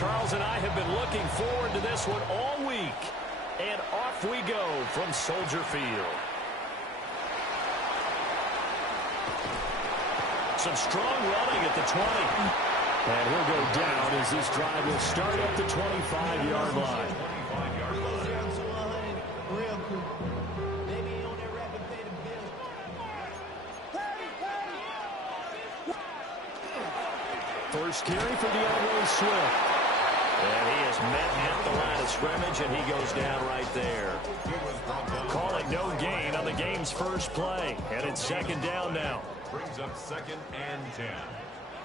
Charles and I have been looking forward to this one all week. And off we go from Soldier Field. Some strong running at the 20. And he'll go down as this drive will start at the 25-yard line. First carry for DeAndre Swift. And he is met at the line of scrimmage, and he goes down right there. Call it no gain on the game's first play. And it's second down now. Brings up 2nd and 10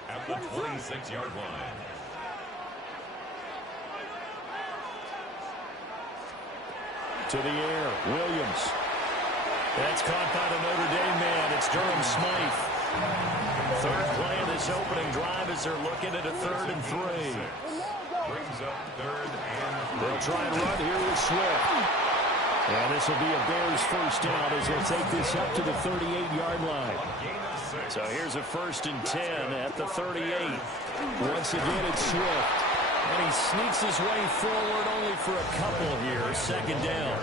at the 26-yard line. To the air, Williams. That's caught by the Notre Dame man. It's Durham Smythe. Third play of this opening drive as they're looking at a 3rd and 3. Brings up 3rd and 3. They'll try and run here with Swift. And this will be a Bears first down as they'll take this up to the 38-yard line. So here's a 1st and 10 at the 38. Once again, it's Swift. And he sneaks his way forward only for a couple here. 2nd down.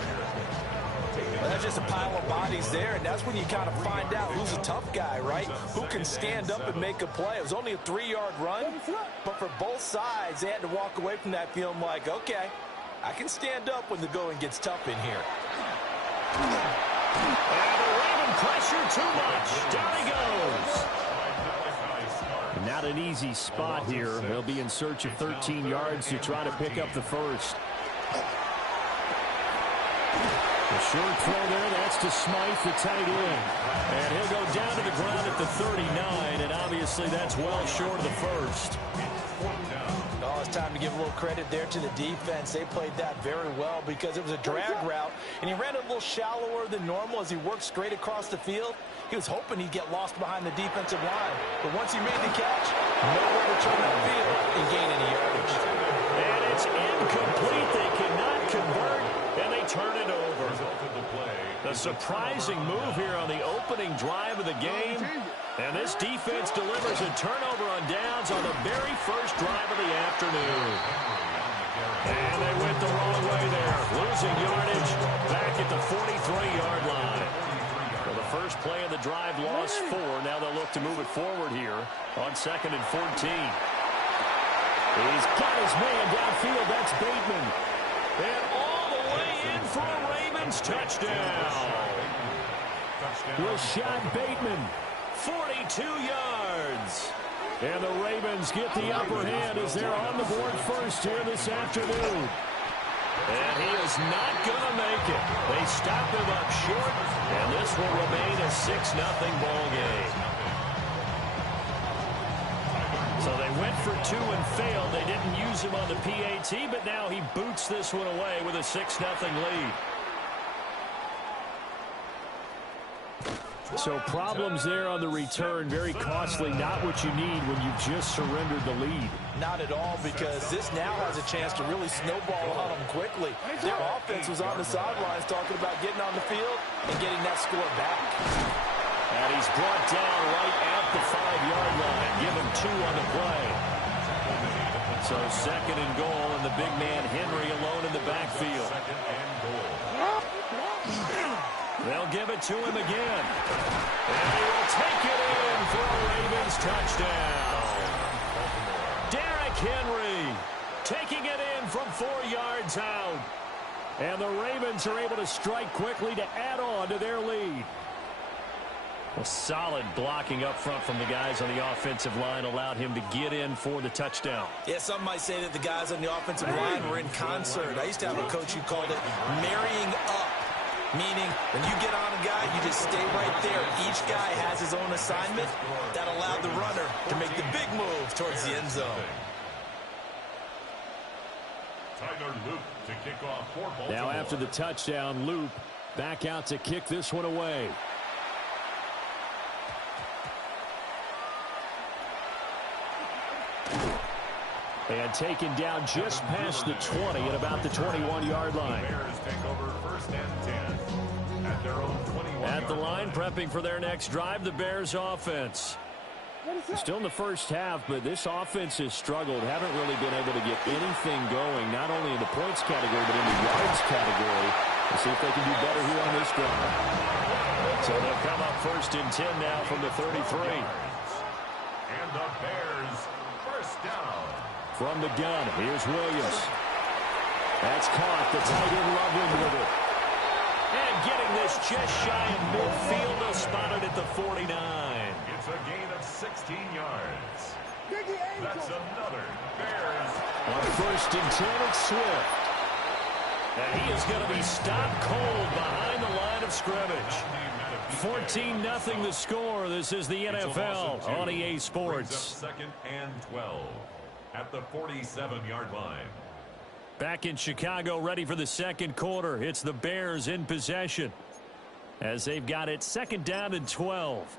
Well, that's just a pile of bodies there, and that's when you kind of find out who's a tough guy, right? Who can stand up and make a play. It was only a 3-yard run, but for both sides, they had to walk away from that feeling like, okay, I can stand up when the going gets tough in here. And the Raven pressure too much. Down he goes. Not an easy spot here. They'll be in search of 13 yards to try to pick up the first. The short throw there, that's to Smythe, the tight end. And he'll go down to the ground at the 39, and obviously that's well short of the first. Oh, it's time to give a little credit there to the defense. They played that very well because it was a drag route, and he ran a little shallower than normal as he worked straight across the field. He was hoping he'd get lost behind the defensive line. But once he made the catch, nowhere to turn that field and gain any yardage. And it's incomplete. They cannot convert, and they turn it over. A surprising move here on the opening drive of the game. And this defense delivers a turnover on downs on the very first drive of the afternoon. And they went the wrong way there. Losing yardage back at the 43-yard line. Well, the first play of the drive lost 4. Now they'll look to move it forward here on 2nd and 14. He's got his man downfield. That's Bateman. And all the way in for a Ravens touchdown. Rashad Bateman, 42 yards. And the Ravens get the upper hand as they're on the board first here this afternoon. And he is not going to make it. They stop him up short, and this will remain a 6-0 ball game. So they went for 2 and failed. They didn't use him on the PAT, but now he boots this one away with a 6-0 lead. So problems there on the return, very costly, not what you need when you've just surrendered the lead. Not at all, because this now has a chance to really snowball on them quickly. Their offense was on the sidelines talking about getting on the field and getting that score back. And he's brought down right at the 5-yard line. Give him 2 on the play. So 2nd and goal, and the big man Henry alone in the backfield. They'll give it to him again. And he will take it in for a Ravens touchdown. Derrick Henry taking it in from 4 yards out. And the Ravens are able to strike quickly to add on to their lead. Well, solid blocking up front from the guys on the offensive line allowed him to get in for the touchdown. Yeah, some might say that the guys on the offensive line were in concert. I used to have a coach who called it marrying up. Meaning, when you get on a guy, you just stay right there. Each guy has his own assignment. That allowed the runner to make the big move towards the end zone. To kick off for Baltimore. Now after the touchdown, Loop back out to kick this one away. And taken down just past the 20 at about the 21-yard line. Bears take over 1st and 10 at their own 21. At the line, prepping for their next drive, the Bears offense. Still in the first half, but this offense has struggled. Haven't really been able to get anything going, not only in the points category, but in the yards category. Let's see if they can do better here on this drive. So they'll come up 1st and 10 now from the 33. And the Bears first down. From the gun, here's Williams. That's caught. The tight end Loveland with it. And getting this just shy of midfield, spotted at the 49. It's a gain of 16 yards. That's another Bears. On 1st and 10, it's Swift. And he is going to be stopped cold behind the line of scrimmage. 14-0 the score. This is the NFL on EA Sports. 2nd and 12 at the 47-yard line. Back in Chicago, ready for the second quarter. It's the Bears in possession as they've got it 2nd down and 12.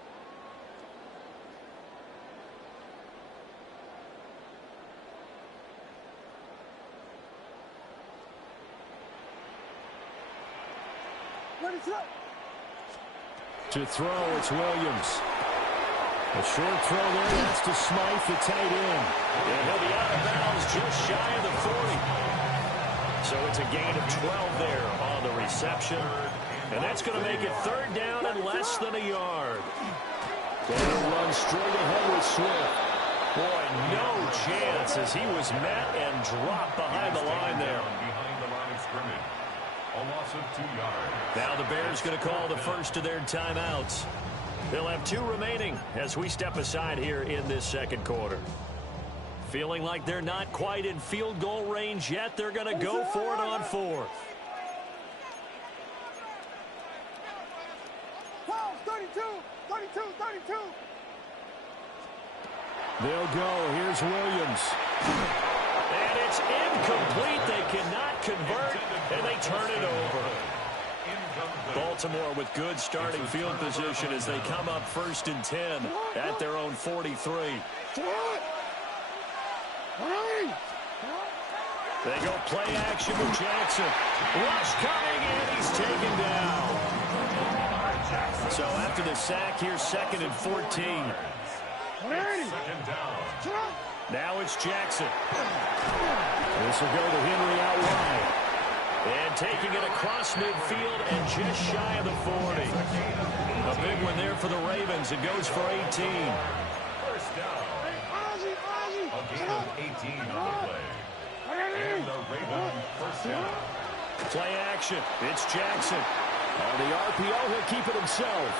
To throw, it's Williams. A short throw there, that's to Smythe, the tight end. And he'll be out of bounds just shy of the 40. So it's a gain of 12 there on the reception. And that's going to make it 3rd down and less than a yard. They'll run straight ahead with Swift. Boy, no chance as he was met and dropped behind the line there. Behind the line of scrimmage. A loss of 2 yards. Now the Bears going to call the first of their timeouts. They'll have 2 remaining as we step aside here in this second quarter. Feeling like they're not quite in field goal range yet, they're going to go for it on 4th. 32. They'll go. Here's Williams. And it's incomplete. They cannot convert, and they turn it over. Baltimore with good starting field position as they come up 1st and 10 at their own 43. They go play action with Jackson. Rush coming in. He's taken down. So after the sack, here's 2nd and 14. Second down. Now it's Jackson. This will go to Henry out wide. And taking it across midfield and just shy of the 40. A big one there for the Ravens. It goes for 18. First down. A gain of 18 on the play. And the Ravens first down. Play action. It's Jackson. On the RPO, he'll keep it himself.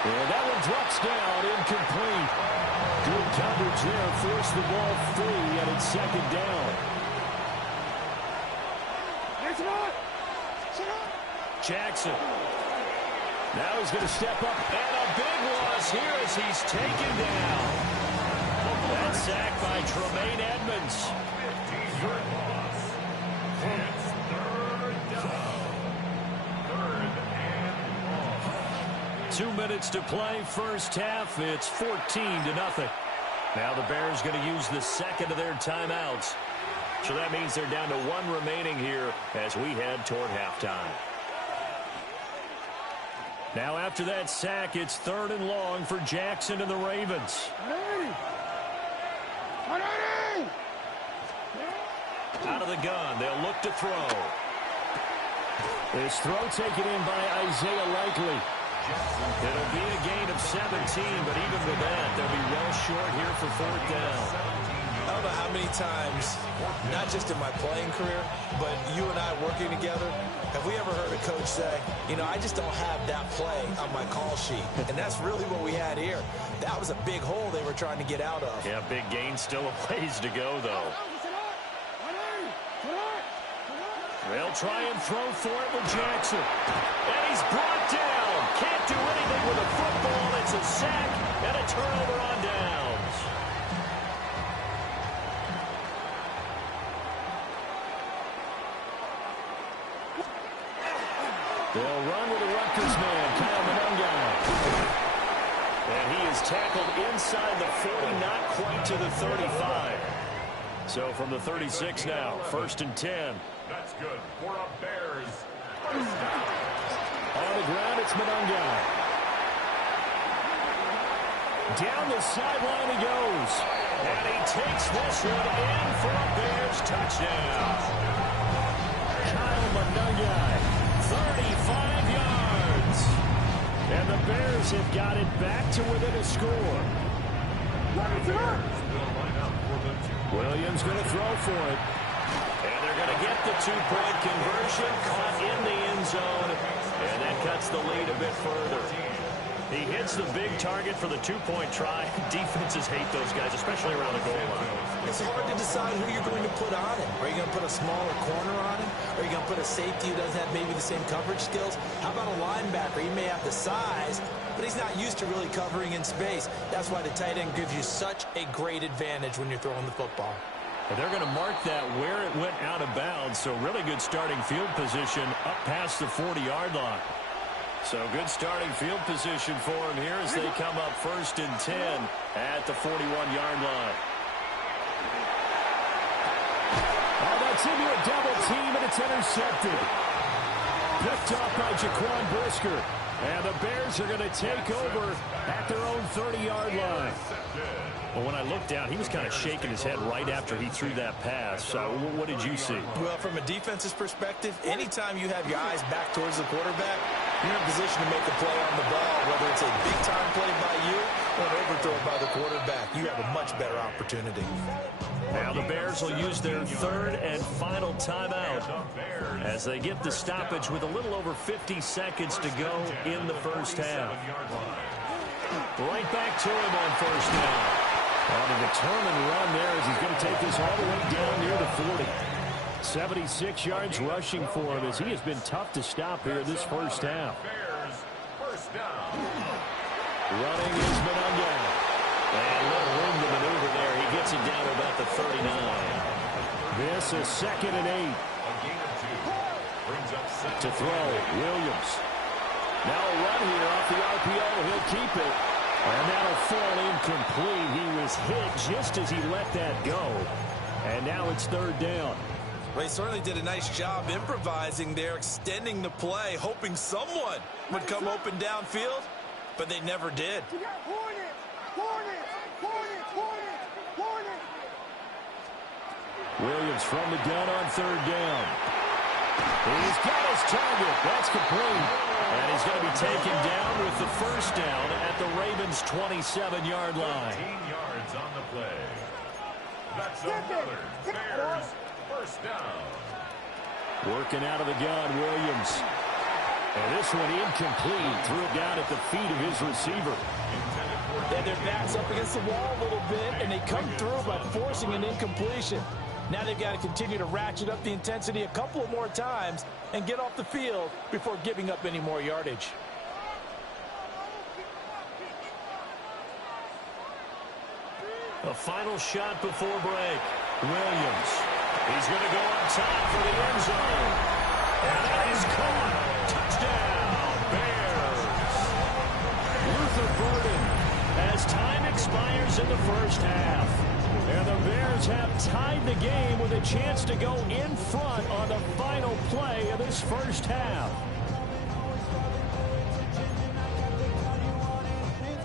And that one drops down, incomplete. Good coverage there, forced the ball free, and it's 2nd down. Jackson. Now he's going to step up, and a big loss here as he's taken down. That sack by Tremaine Edmonds. 15-yard loss. It's 3rd down. 3rd and long. 2 minutes to play, first half. It's 14-0. Now the Bears going to use the second of their timeouts. So that means they're down to 1 remaining here as we head toward halftime. Now after that sack, it's 3rd and long for Jackson and the Ravens. Out of the gun, they'll look to throw. This throw taken in by Isaiah Likely. It'll be a gain of 17, but even with that, they'll be well short here for 4th down. I don't know how many times, not just in my playing career, but you and I working together, have we ever heard a coach say, you know, I just don't have that play on my call sheet. And that's really what we had here. That was a big hole they were trying to get out of. Yeah, big gain, still a ways to go, though. They'll try and throw for it with Jackson. And he's brought down. Can't do anything with a football. It's a sack and a turnover on downs. They'll run with the Rutgers man, Kyle Monangai. And he is tackled inside the 40, not quite to the 35. So from the 36 now, 1st and 10. That's good for the Bears. First down. On the ground, it's Monangai. Down the sideline he goes. And he takes this one in for a Bears touchdown. Kyle Monungai, 35 yards. And the Bears have got it back to within a score. Williams going to throw for it. And they're going to get the two-point conversion, caught in the end zone. And that cuts the lead a bit further. He hits the big target for the two-point try. Defenses hate those guys, especially around the goal line. It's hard to decide who you're going to put on him. Are you going to put a smaller corner on him? Are you going to put a safety who doesn't have maybe the same coverage skills? How about a linebacker? He may have the size, but he's not used to really covering in space. That's why the tight end gives you such a great advantage when you're throwing the football. And they're going to mark that where it went out of bounds, so really good starting field position up past the 40-yard line. So good starting field position for him here as they come up 1st and 10 at the 41-yard line. Oh, that's into a double team, and it's intercepted. Picked off by Jaquan Brisker. And the Bears are going to take over at their own 30-yard line. Well, when I looked down, he was kind of shaking his head right after he threw that pass. So what did you see? Well, from a defense's perspective, anytime you have your eyes back towards the quarterback, you're in a position to make a play on the ball, whether it's a big-time play by you or an overthrow by the quarterback. You have a much better opportunity. Now the Bears will use their 3rd and final timeout as they get the stoppage with a little over 50 seconds to go in the first half. Right back to him on 1st down. On a determined run there as he's going to take this all the way down near the 40. 76 yards rushing for him as he has been tough to stop here in this first half. Running is Monungai. And a little room to maneuver there. He gets it down to about the 39. This is 2nd and 8. To throw, Williams. Now a run here off the RPO. He'll keep it. And that'll fall incomplete. He was hit just as he let that go. And now it's 3rd down. Well, he certainly did a nice job improvising there, extending the play, hoping someone would come open downfield, but they never did. Williams from the gun on 3rd down. He's got his target. That's complete. And he's going to be taken down with the 1st down at the Ravens' 27-yard line. 15 yards on the play. That's another Bears 1st down. Working out of the gun, Williams. And this one incomplete. Threw it down at the feet of his receiver. Yeah, their back's up against the wall a little bit, and they come through by forcing an incompletion. Now they've got to continue to ratchet up the intensity a couple of more times and get off the field before giving up any more yardage. A final shot before break. Williams. He's going to go on top for the end zone. And that is caught. Touchdown, Bears. Luther Burden as time expires in the first half. And the Bears have tied the game with a chance to go in front on the final play of this first half.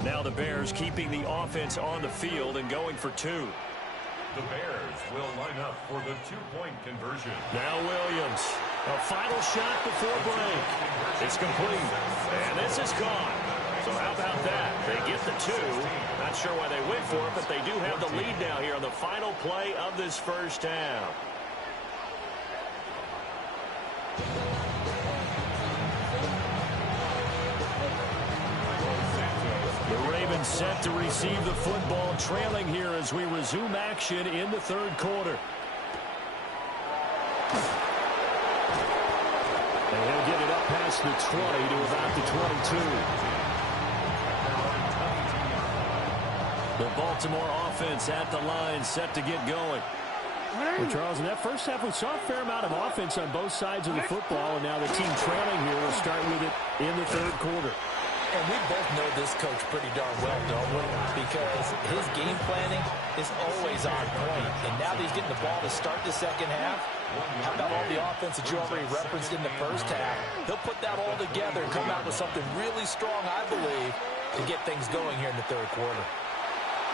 Now the Bears keeping the offense on the field and going for 2. The Bears will line up for the 2-point conversion. Now Williams. A final shot before break. It's complete. And this is caught. So how about that? They get the 2. Not sure why they went for it, but they do have the lead now here on the final play of this first half. The Ravens set to receive the football, trailing here as we resume action in the 3rd quarter. And he'll get it up past the 20 to about the 22. The Baltimore offense at the line, set to get going. Well, Charles, in that first half, we saw a fair amount of offense on both sides of the football, and now the team trailing here will start with it in the 3rd quarter. And we both know this coach pretty darn well, don't we? Because his game planning is always on point. And now that he's getting the ball to start the second half, how about all the offense that you already referenced in the first half? He'll put that all together and come out with something really strong, I believe, to get things going here in the third quarter.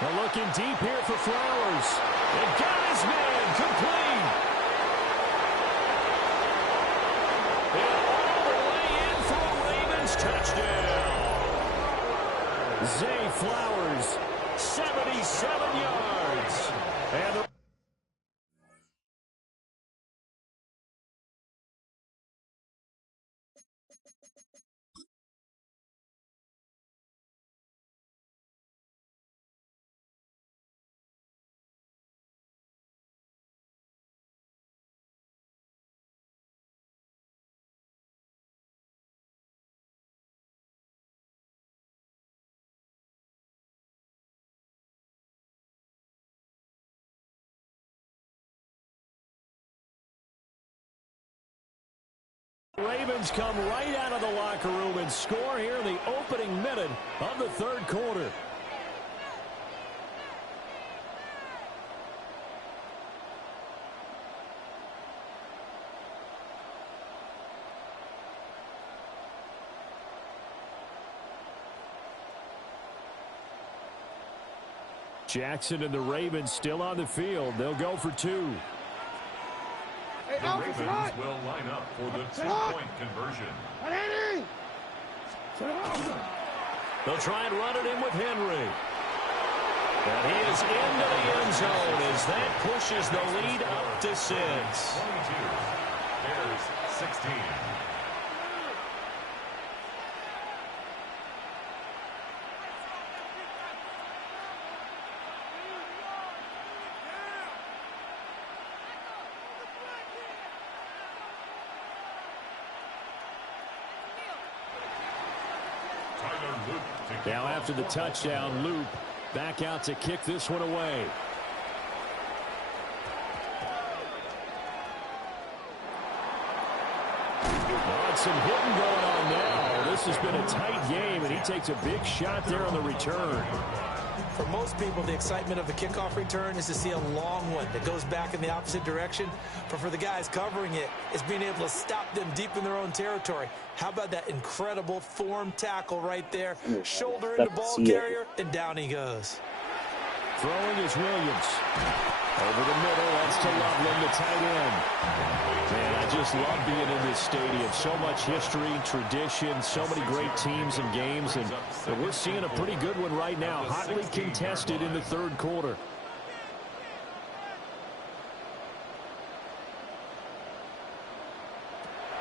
Well, looking deep here for Flowers. And got his man complete. And all the way in for a Ravens touchdown. Zay Flowers, 77 yards. And the Ravens come right out of the locker room and score here in the opening minute of the third quarter. Jackson and the Ravens still on the field. They'll go for two. The Ravens will line up for the two-point conversion. They'll try and run it in with Henry. And he is into the end zone as that pushes the lead up to 6. 22. Bears 16. Now after the touchdown, Loop back out to kick this one away. Some hitting going on now. This has been a tight game, and he takes a big shot there on the return. For most people, the excitement of a kickoff return is to see a long one that goes back in the opposite direction. But for the guys covering it, it's being able to stop them deep in their own territory. How about that incredible form tackle right there? Shoulder into ball carrier, and down he goes. Throwing is Williams. Over the middle, that's to Loveland, the tight end. Man, I just love being in this stadium. So much history, tradition, so many great teams and games, and we're seeing a pretty good one right now. Hotly contested in the third quarter.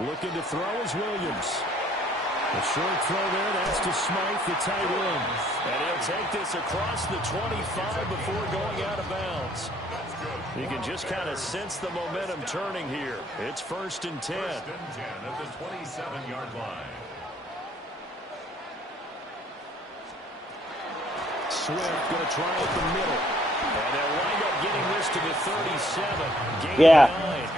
Looking to throw is Williams. A short throw there, that's to Smythe, the tight end. And he'll take this across the 25 before going out of bounds. You can just kind of sense the momentum turning here. It's 1st and 10. 1st and 10 at the 27-yard line. Swift going to try at the middle. And they'll wind up getting this to the 37. Gain 9.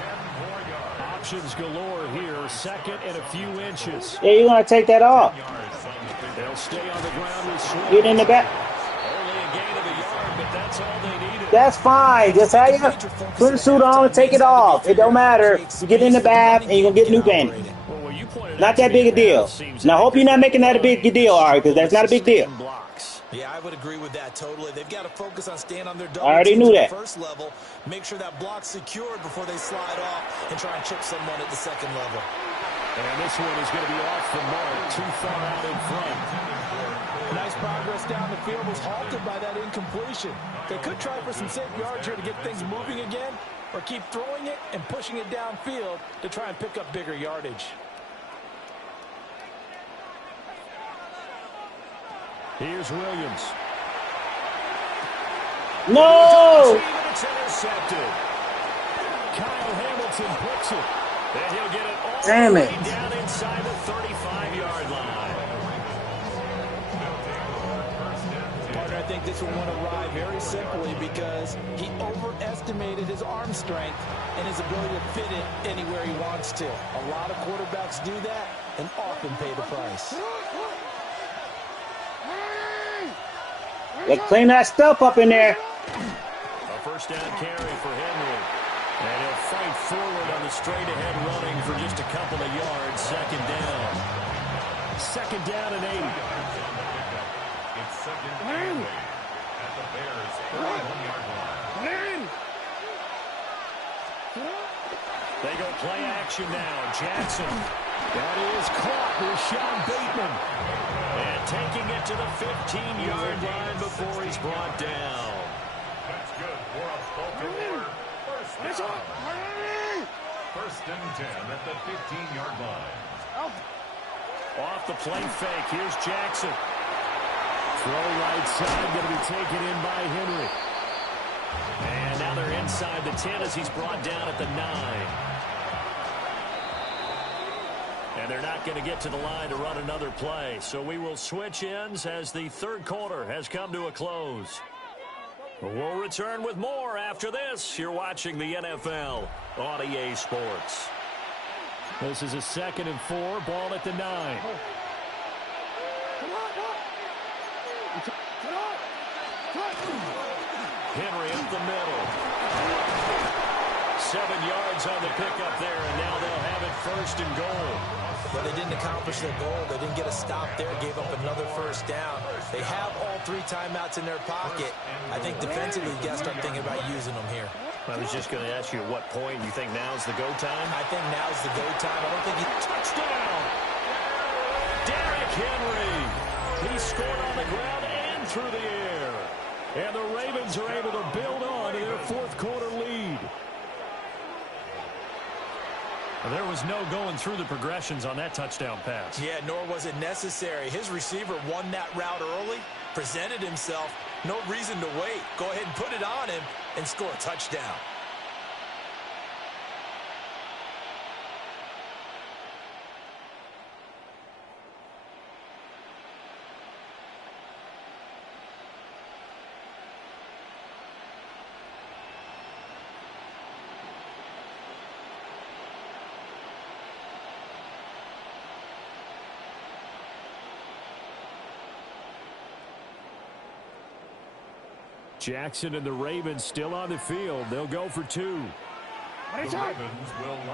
Options galore here. 2nd and a few inches. Yeah, you're going to take that off. They'll stay on the ground with Swift. Get in the back. Only a gain of a yard, but that's all they needed. That's fine. Just have you put the suit on and take it off. It don't matter. You get in the bath and you're going to get new bandage. Not that big a deal. Now, I hope you're not making that a big deal, all right, because that's not a big deal. Yeah, I would agree with that totally. They've got to focus on staying on their double. I already knew that. First level, make sure that block's secured before they slide off and try and chip someone at the second level. And this one is going to be off the mark, too far out in front. Nice progress down the field was halted by that incompletion. They could try for some safe yards here to get things moving again, or keep throwing it and pushing it downfield to try and pick up bigger yardage. Here's Williams. No! It's intercepted. Kyle Hamilton puts it. And he'll get it all Damn the it. way down inside the 35-yard line. Partner, I think this will want to ride very simply because he overestimated his arm strength and his ability to fit it anywhere he wants to. A lot of quarterbacks do that and often pay the price. Yeah, clean that stuff up in there. A first down carry for Henry. And he'll fight forward on the straight-ahead running for just a couple of yards. 2nd down. 2nd down and 8. second and 8 at the Bears' 31-yard line. They go play action now. Jackson. That is caught with Sean Bateman. And taking it to the 15-yard line before he's brought down. That's good for a Baltimore first down. First and 10 at the 15-yard line. Off the play fake. Here's Jackson. Throw right side. Going to be taken in by Henry. And now they're inside the 10 as he's brought down at the 9. And they're not going to get to the line to run another play. So we will switch ends as the third quarter has come to a close. We'll return with more after this. You're watching the NFL on EA Sports. This is a 2nd and 4. Ball at the 9. Henry up the middle. 7 yards on the pickup there, and now they'll have it 1st and goal. But they didn't accomplish their goal. They didn't get a stop there, gave up another first down. They have all 3 timeouts in their pocket. I think defensively, you got to start thinking about using them here. I was just going to ask you at what point you think now's the go time? I think now's the go time. I don't think you... Touchdown! Derrick Henry! He scored on the ground and through the air. And the Ravens are able to build on to their 4th quarter lead. There was no going through the progressions on that touchdown pass. Yeah, nor was it necessary. His receiver won that route early, presented himself. No reason to wait. Go ahead and put it on him and score a touchdown. Jackson and the Ravens still on the field. They'll go for 2.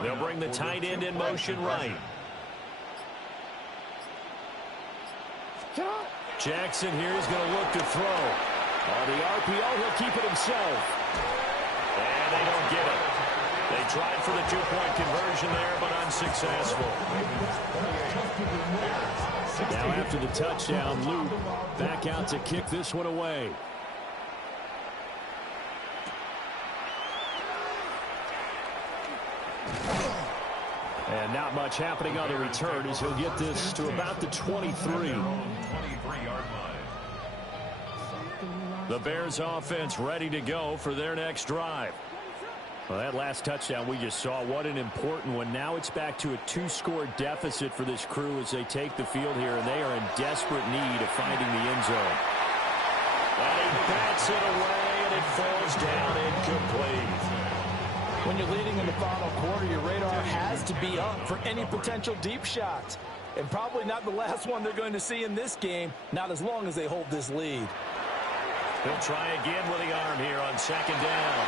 They'll bring the tight end in motion right. Jackson here is going to look to throw. On the RPO, he'll keep it himself. And they don't get it. They tried for the 2-point conversion there, but unsuccessful. Now after the touchdown, Luke back out to kick this one away. And not much happening on the return as he'll get this to about the 23. The Bears offense ready to go for their next drive. Well, that last touchdown we just saw, what an important one. Now it's back to a 2-score deficit for this crew as they take the field here, and they are in desperate need of finding the end zone. And he bats it away, and it falls down incomplete. When you're leading in the final quarter, your radar has to be up for any potential deep shots. And probably not the last one they're going to see in this game, not as long as they hold this lead. He'll try again with the arm here on 2nd down.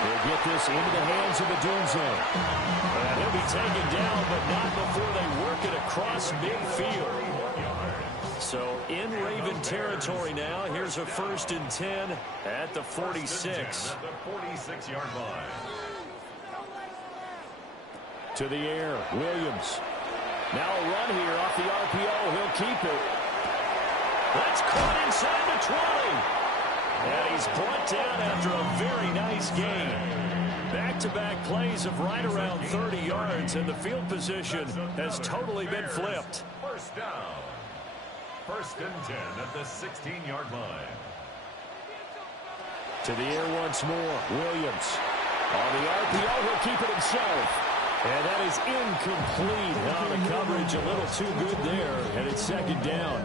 He'll get this into the hands of Adunze. And he'll be taken down, but not before they work it across midfield. So in Raven territory now. Here's a 1st and 10 at the 46. At the 46-yard line. To the air, Williams. Now a run here off the RPO. He'll keep it. That's caught inside the 20. And he's brought down after a very nice game. Back-to-back plays of right around 30 yards, and the field position has totally been flipped. First down. 1st and 10 at the 16-yard line. To the air once more, Williams. On the RPO, he'll keep it himself. And that is incomplete. Now the coverage a little too good there, and it's 2nd down.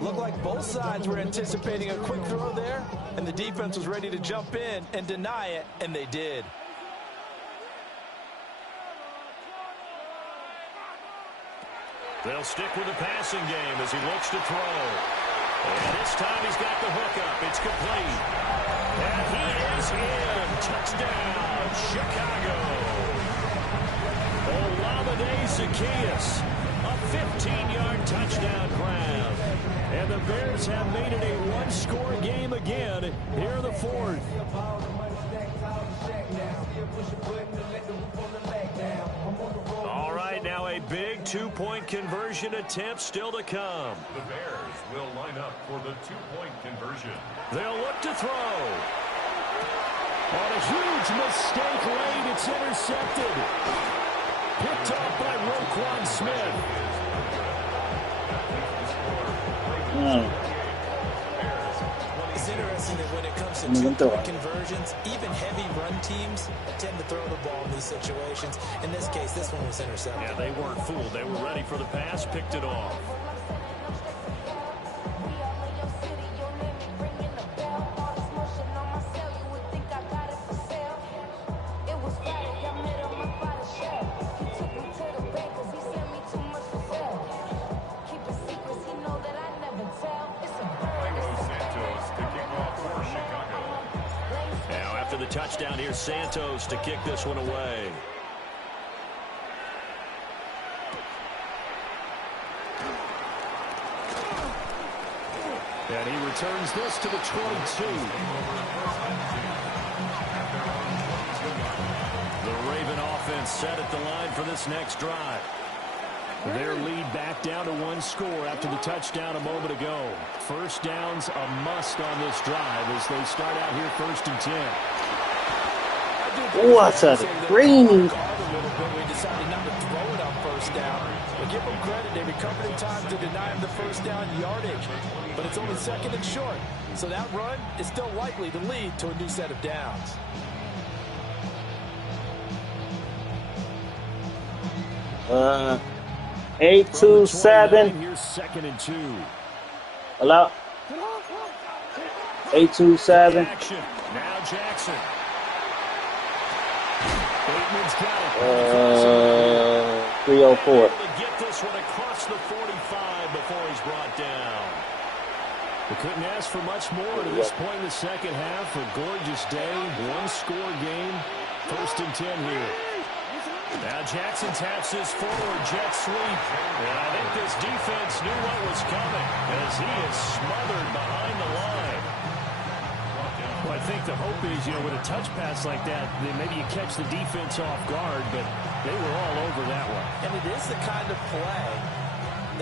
Looked like both sides were anticipating a quick throw there, and the defense was ready to jump in and deny it, and they did. They'll stick with the passing game as he looks to throw. And this time he's got the hook up. It's complete. And he is in. Touchdown, Chicago. Olamide Zaccheaus, a 15-yard touchdown grab. And the Bears have made it a one-score game again here in the fourth. All right, now a big two-point conversion attempt still to come. The Bears will line up for the two-point conversion. They'll look to throw. On a huge mistake late, it's intercepted. Picked up by Roquan Smith. It's interesting that when it comes to two-point conversions, even heavy run teams tend to throw the ball in these situations. In this case, this one was intercepted. Yeah, they weren't fooled. They were ready for the pass, picked it off. Touchdown here, Santos to kick this one away. And he returns this to the 22. The Raven offense set at the line for this next drive. Their lead back down to one score after the touchdown a moment ago. First down's a must on this drive as they start out here 1st and 10. What a screen! We decided not to throw it on first down. But give them credit, they recovered in time to deny him the first down yardage. But it's only 2nd and short. So that run is still likely to lead to a new set of downs. Uh, 8-2-7. Here's 2nd and 2. Hello? 8-2-7. Now Jackson. 304. To get this one across the 45 before he's brought down. We couldn't ask for much more to this point in the second half. A gorgeous day, one-score game. 1st and 10 here. Now Jackson taps his forward jet sweep. And I think this defense knew what was coming as he is smothered behind the line. Well, I think the hope is, with a touch pass like that, then maybe you catch the defense off guard, but they were all over that one. And it is the kind of play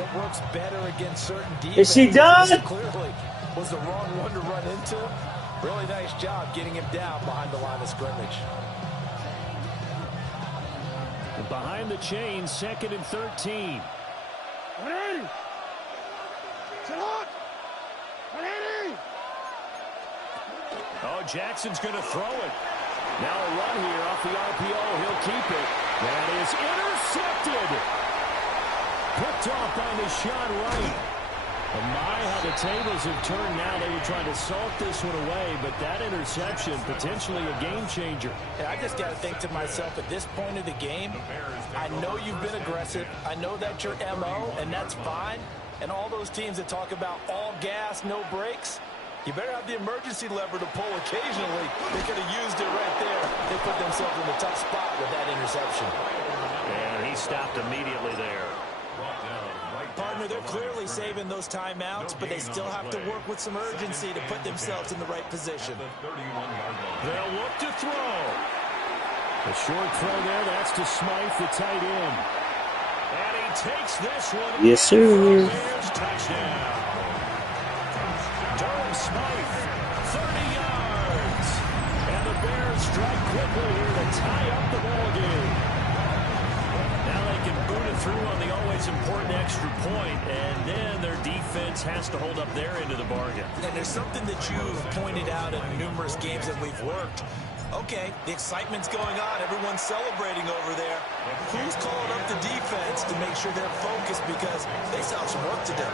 that works better against certain defenses. Is she done? Clearly was the wrong one to run into. Really nice job getting him down behind the line of scrimmage. Behind the chain, 2nd and 13. Oh, Jackson's going to throw it. Now a run here off the RPO. He'll keep it. That is intercepted. Picked off by Nashon Wright. And my, how the tables have turned now. They were trying to salt this one away, but that interception, potentially a game changer. And I just got to think to myself, at this point of the game, I know you've been aggressive. I know that's your MO, and that's fine. And all those teams that talk about all gas, no brakes, you better have the emergency lever to pull occasionally. They could have used it right there. They put themselves in a tough spot with that interception. And he stopped immediately there. Partner, they're clearly saving those timeouts, but they still have to work with some urgency to put themselves in the right position. They'll look to throw. The short throw there, that's to Smythe, the tight end. And he takes this one. Yes, sir. Bears touchdown. Durham Smythe, 30 yards. And the Bears strike quickly here to tie up the ball game. Now they can boot it through on the always important extra point, and then their defense has to hold up their end of the bargain. And there's something that you've pointed out in numerous games that we've worked. Okay, the excitement's going on. Everyone's celebrating over there. Who's calling up the defense to make sure they're focused because they still have some work to do?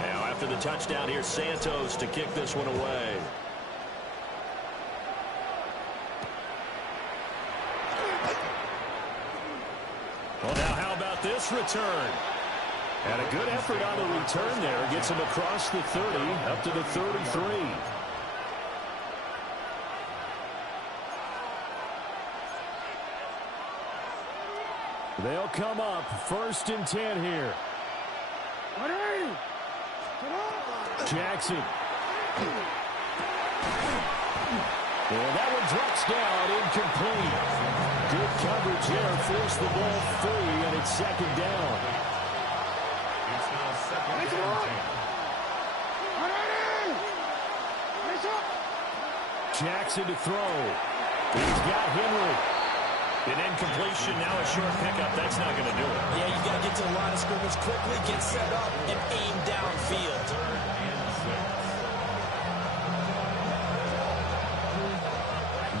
Now after the touchdown here, Santos to kick this one away. Well, now how about this return? And a good effort on the return there. Gets him across the 30, up to the 33. They'll come up 1st and 10 here. Jackson. And that one drops down, incomplete. Good coverage there, forced the ball free, and it's 2nd down. It's now 2nd and 10. Jackson to throw. He's got Henry. An incompletion, now a short pickup. That's not going to do it. Yeah, you got to get to the line of scrimmage quickly, get set up, and aim downfield. 3rd and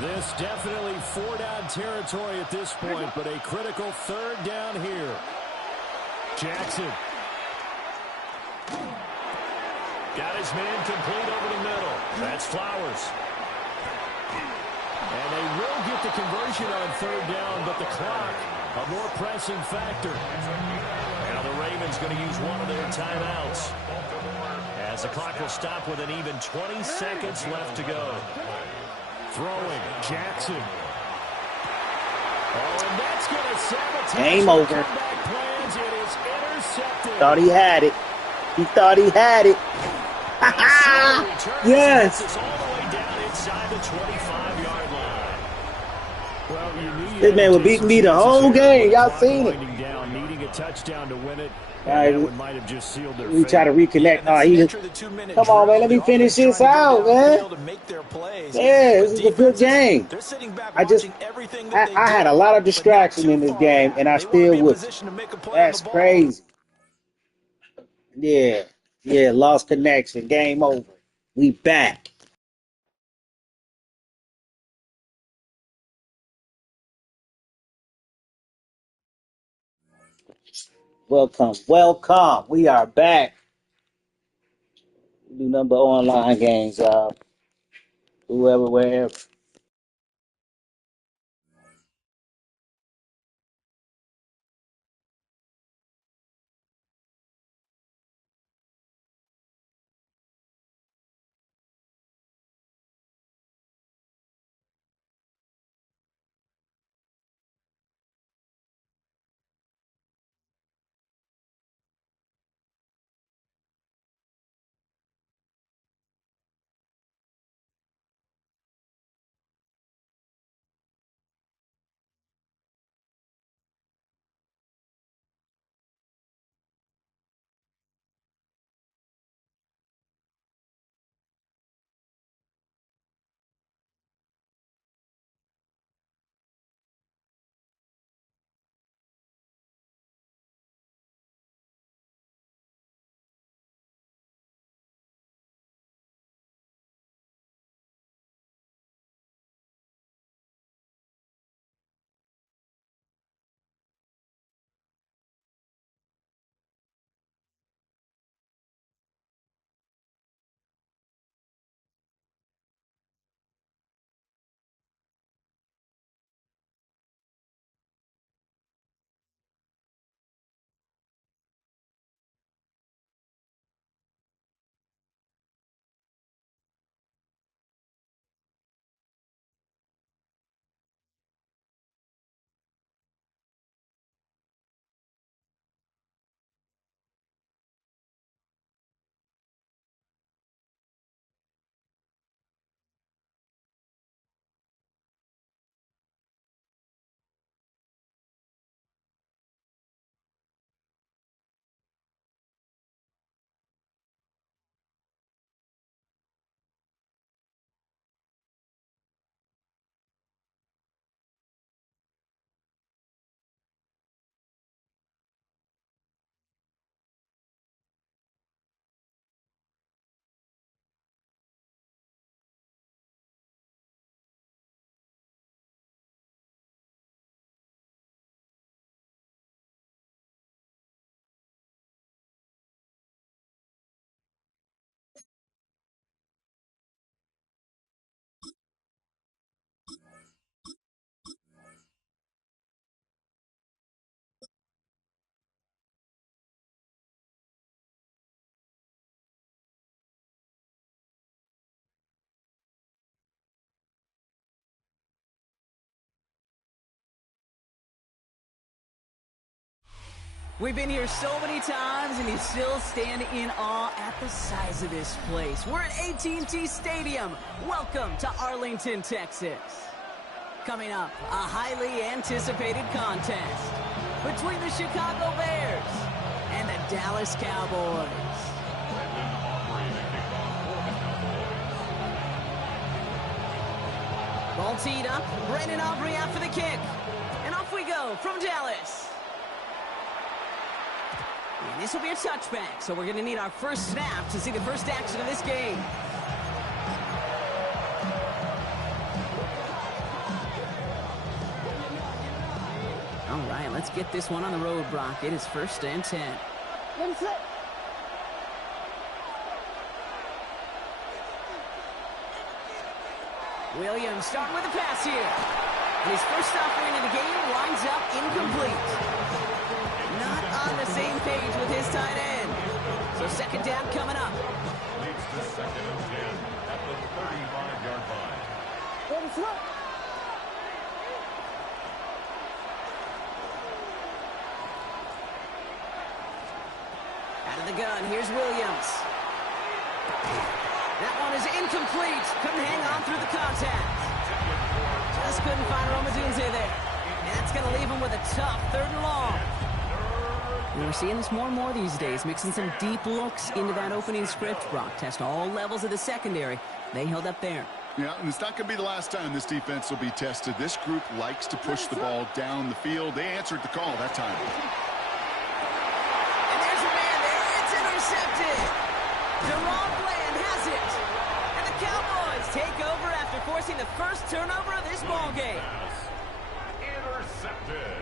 6. This definitely 4-down territory at this point, but a critical 3rd down here. Jackson. Got his man complete over the middle. That's Flowers. And they will get the conversion on 3rd down, but the clock, a more pressing factor. Now the Ravens going to use one of their timeouts, as the clock will stop with an even 20 seconds left to go. Throwing, Jackson. Oh, and that's going to sabotage Game over. comeback plans. It is intercepted. Thought he had it. He thought he had it. Yes. It's all the way down inside the 25-yard line. Well, This man was beating me the whole game. Y'all seen it. Down, needing a touchdown to win it. Right, That one might have just sealed their we try to fate. reconnect. He just, come on, man. Let me finish this out, man. Yeah, this is a good game. I had a lot of distraction in this game, and I still would. That's crazy. Yeah, lost connection. Game over. We back. Welcome. We are back. We do number online games, whoever, wherever. We've been here so many times, and you still stand in awe at the size of this place. We're at AT&T Stadium. Welcome to Arlington, Texas. Coming up, a highly anticipated contest between the Chicago Bears and the Dallas Cowboys. Ball teed up. Brandon Aubrey out for the kick. And off we go from Dallas. And this will be a touchback, so we're going to need our first snap to see the first action of this game. All right, let's get this one on the road, Brock. It is 1st and 10. Williams starting with a pass here. And his first offering of the game winds up incomplete. Not on the same page with his tight end. So 2nd down coming up. Leads to 2nd and 10 at the 35-yard line. Out of the gun, here's Williams. That one is incomplete. Couldn't hang on through the contact. Just couldn't find Romadunze there. And that's going to leave him with a tough 3rd and long. And we're seeing this more and more these days, mixing some deep looks into that opening script. Brock test all levels of the secondary. They held up there. Yeah, and it's not going to be the last time this defense will be tested. This group likes to push the ball down the field. They answered the call that time. And there's a man there. It's intercepted. Deron Bland has it. And the Cowboys take over after forcing the first turnover of this ball game.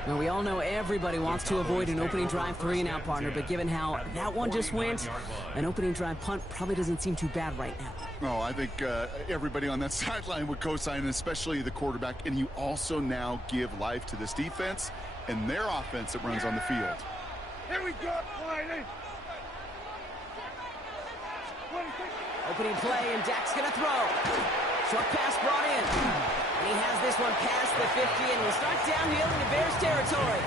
Now, we all know everybody wants to avoid an opening drive 3-and-out, partner, but given how that one just went, an opening drive punt probably doesn't seem too bad right now. Oh, I think everybody on that sideline would co-sign, especially the quarterback. And you also now give life to this defense and their offense that runs on the field. Here we go, Whitey. Opening play, and Dak's going to throw. Short pass brought in. And he has this one past the 50, and will start downhill into Bears territory.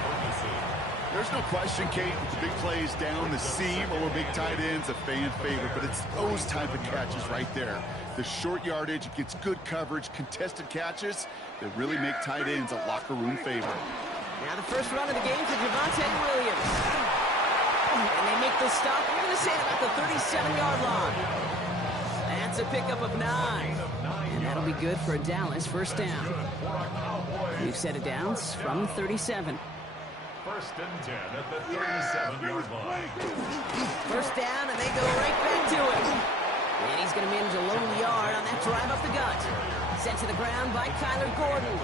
There's no question, Kate, the big plays down the seam over big tight ends, a fan favorite, but it's those type of catches right there. The short yardage, it gets good coverage, contested catches that really make tight ends a locker room favorite. Now the first run of the game for Javonte Williams. And they make the stop, we're going to say about the 37-yard line. That's a pickup of 9. And that'll be good for a Dallas 1st down. We've set it down from 37. 1st and 10 at the 37-yard line. 1st down, and they go right back to it. And he's going to manage a lone yard on that drive up the gut. Sent to the ground by Kyler Gordon.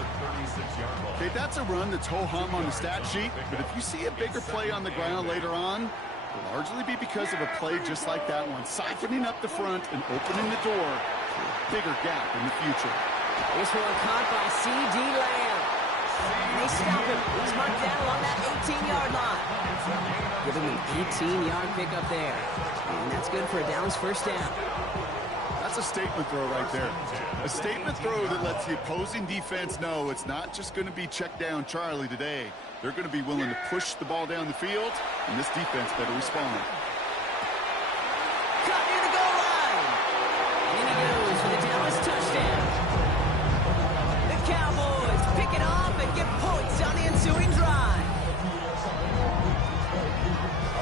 Okay, that's a run that's ho-hum on the stat sheet, but if you see a bigger play on the ground later on, it'll largely be because of a play just like that one, siphoning up the front and opening the door for a bigger gap in the future. This one caught by C.D. Lamb. And they stop him. He's marked down along that 18-yard line. Give him an 18-yard pickup there. And that's good for a Dallas 1st down. That's a statement throw right there. A statement throw that lets the opposing defense know it's not just going to be check down Charlie today. They're going to be willing to push the ball down the field, and this defense better respond. Caught near the goal line. And in he goes for the Dallas touchdown. The Cowboys pick it off and get points on the ensuing drive.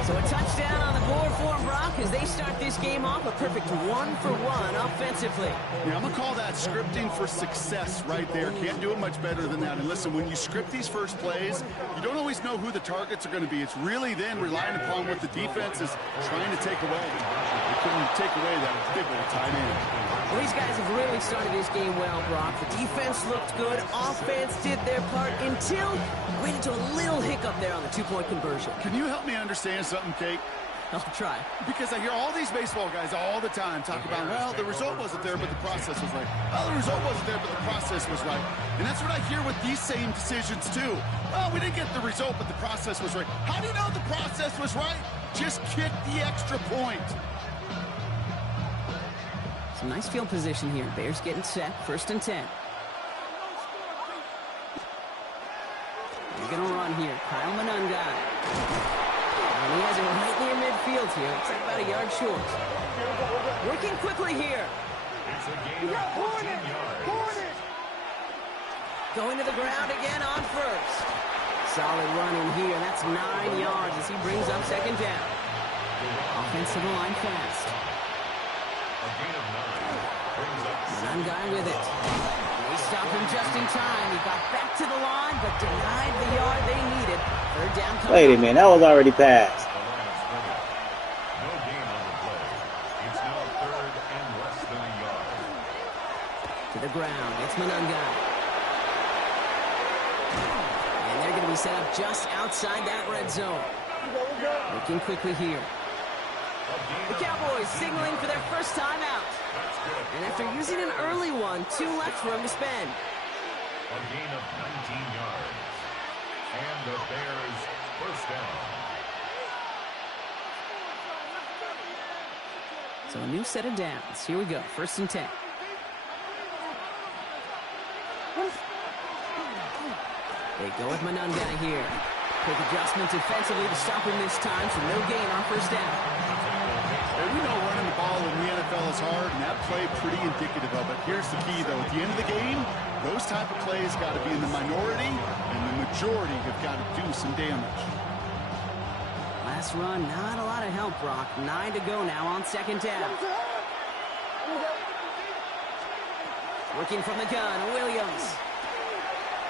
So a touchdown on the board for them, Brock, as they start this game off a perfect 1-for-1 offensively. Yeah, I'm going to call that scripting for success right there. Can't do it much better than that. And listen, when you script these first plays, you don't always know who the targets are going to be. It's really then relying upon what the defense is trying to take away. They couldn't take away that big old tight end. Well, these guys have really started this game well, Brock. The defense looked good. Offense did their part until we went into a little hiccup there on the 2-point conversion. Can you help me understand something, Kate? I'll try. Because I hear all these baseball guys all the time talk about, well, the result wasn't there, but the process was right. Well, the result wasn't there, but the process was right. And that's what I hear with these same decisions, too. Well, we didn't get the result, but the process was right. How do you know the process was right? Just kick the extra point. Some nice field position here. Bears getting set. 1st and 10. They're going to run here. Kyle Manungai. And he has it right near midfield here. It's like about a yard short. Working quickly here. Going to the ground again on first. Solid run in here. That's 9 yards as he brings up second down. Offensive line fast. One guy with it. They stopped him just in time. He got back to the line, but denied the yard they needed. Third down coming. Wait a minute, that was already passed. No gain on the play. It's now 3rd and less than a yard. To the ground. It's Manungai. And they're going to be set up just outside that red zone. Looking quickly here. The Cowboys signaling for their first time out. And after using an early one, 2 left for him to spend. A gain of 19 yards. And the Bears first down. So a new set of downs. Here we go. 1st and 10. They go with Manungai here. Quick adjustment defensively to stop him this time, so no gain on 1st down. Well, we know running the ball in the NFL is hard, and that play pretty indicative of it. Here's the key, though. At the end of the game, those type of plays got to be in the minority, and the majority have got to do some damage. Last run, not a lot of help, Brock. 9 to go now on 2nd down. Working from the gun, Williams.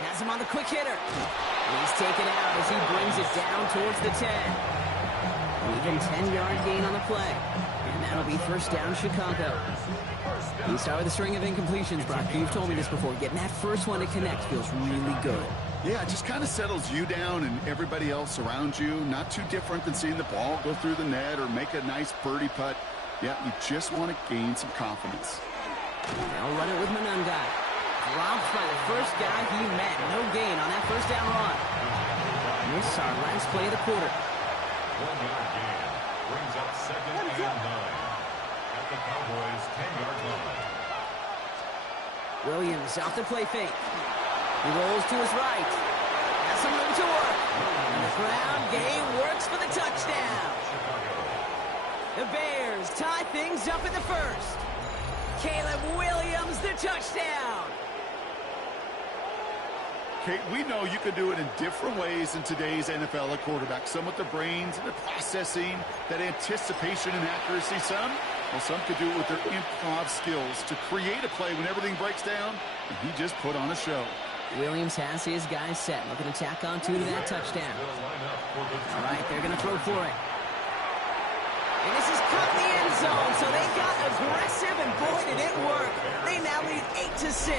Has him on the quick hitter. And he's taken out as he brings it down towards the 10. Even 10-yard gain on the play. And that'll be 1st down, Chicago. You start with a string of incompletions, Brock. You've told me this before. Getting that first one to connect feels really good. Yeah, it just kind of settles you down and everybody else around you. Not too different than seeing the ball go through the net or make a nice birdie putt. Yeah, you just want to gain some confidence. They'll run it with Manungai. Dropped by the first guy he met. No gain on that 1st down run. This is our last play of the quarter. 1-yard gain brings up 2nd and 9 at the Cowboys' 10-yard line. Williams off the play fake. He rolls to his right. Has some room to work. And the ground game works for the touchdown. The Bears tie things up in the 1st. Caleb Williams, the touchdown. Kate, we know you can do it in different ways in today's NFL at quarterback. Some with the brains and the processing, that anticipation and accuracy. Some could do it with their improv skills to create a play when everything breaks down. And he just put on a show. Williams has his guys set. Looking to tack on 2 to that touchdown. All right, they're going to throw for it. And this is caught in the end zone, so they got aggressive, and boy, did it work. They now lead 8-6.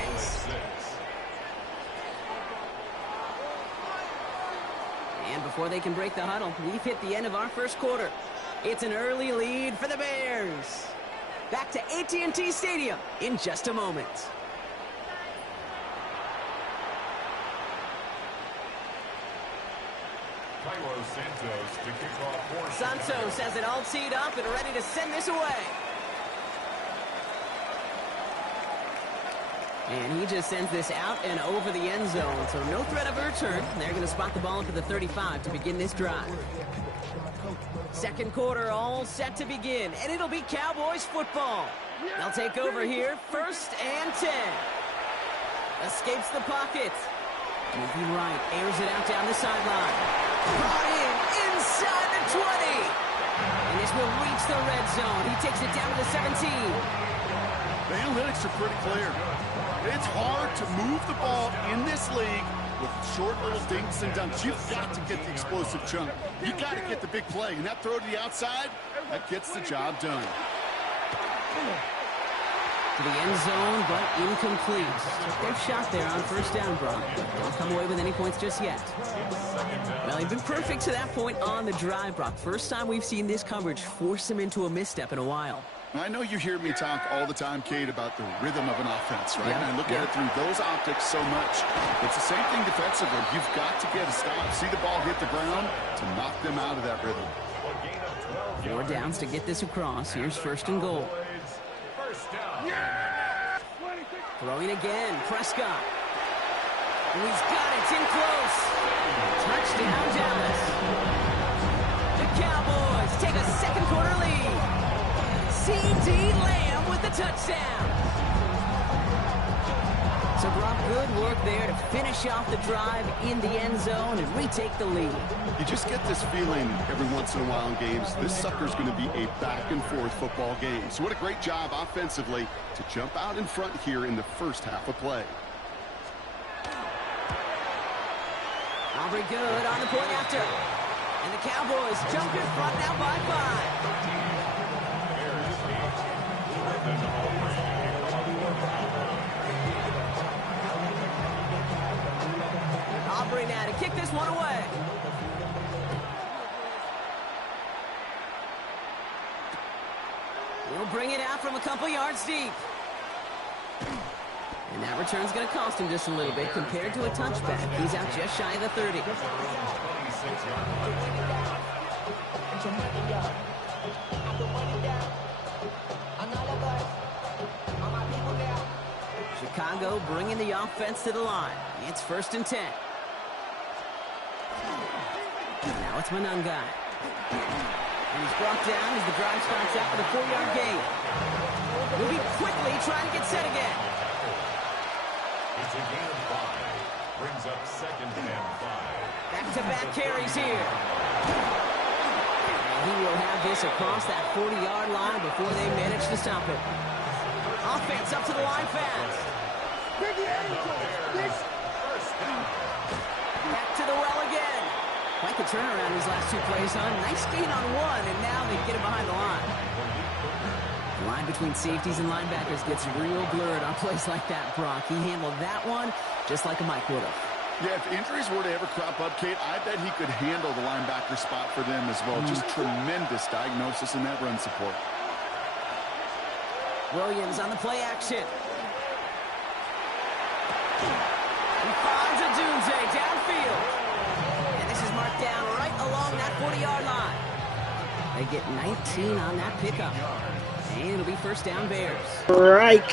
And before they can break the huddle, we've hit the end of our 1st quarter. It's an early lead for the Bears. Back to AT&T Stadium in just a moment. Santos has it all teed up and ready to send this away. And he just sends this out and over the end zone, so no threat of a return. They're going to spot the ball into the 35 to begin this drive. 2nd quarter all set to begin, and it'll be Cowboys football. They'll take over here, 1st and 10. Escapes the pocket. Moving right, airs it out down the sideline. Brought in inside the 20. And this will reach the red zone. He takes it down to the 17. The analytics are pretty clear. It's hard to move the ball in this league with short little dinks and dunks. You've got to get the explosive chunk. You've got to get the big play. And that throw to the outside, that gets the job done. To the end zone, but incomplete. Took their shot there on 1st down, Brock. Don't come away with any points just yet. Well, he's been perfect to that point on the drive, Brock. First time we've seen this coverage force him into a misstep in a while. I know you hear me talk all the time, Kate, about the rhythm of an offense, right? And I look at it through those optics so much. It's the same thing defensively. You've got to get a stop, see the ball hit the ground to knock them out of that rhythm. 4 downs to get this across. Here's 1st and goal. Throwing again, Prescott. And he's got it, it's in close. Touchdown, Dallas. The T.D. Lamb with the touchdown. So, Brock, good work there to finish off the drive in the end zone and retake the lead. You just get this feeling every once in a while in games. This sucker's going to be a back-and-forth football game. So what a great job offensively to jump out in front here in the first half of play. Aubrey good on the point after. And the Cowboys jump in front now by 5. Aubrey now to kick this one away. He'll bring it out from a couple yards deep. And that return's going to cost him just a little bit compared to a touchback. He's out just shy of the 30. Chicago bringing the offense to the line. It's 1st and 10. Now it's Manungai. And he's brought down as the drive starts out with a 4-yard gain. Moving quickly, trying to get set again. It's a gain of 5. Brings up 2nd and 5. Back-to-back carries here. And he will have this across that 40-yard line before they manage to stop it. Offense up to the line fast. Back to the well again. Quite the turnaround these last 2 plays, huh? Nice gain on 1, and now they get him behind the line. The line between safeties and linebackers gets real blurred on plays like that, Brock. He handled that one just like a Mike would have. Yeah, if injuries were to ever crop up, Kate, I bet he could handle the linebacker spot for them as well. Just tremendous diagnosis in that run support. Williams on the play action. He finds a Dunze downfield. And this is marked down right along that 40-yard line. They get 19 on that pickup. And it'll be 1st down Bears. Right.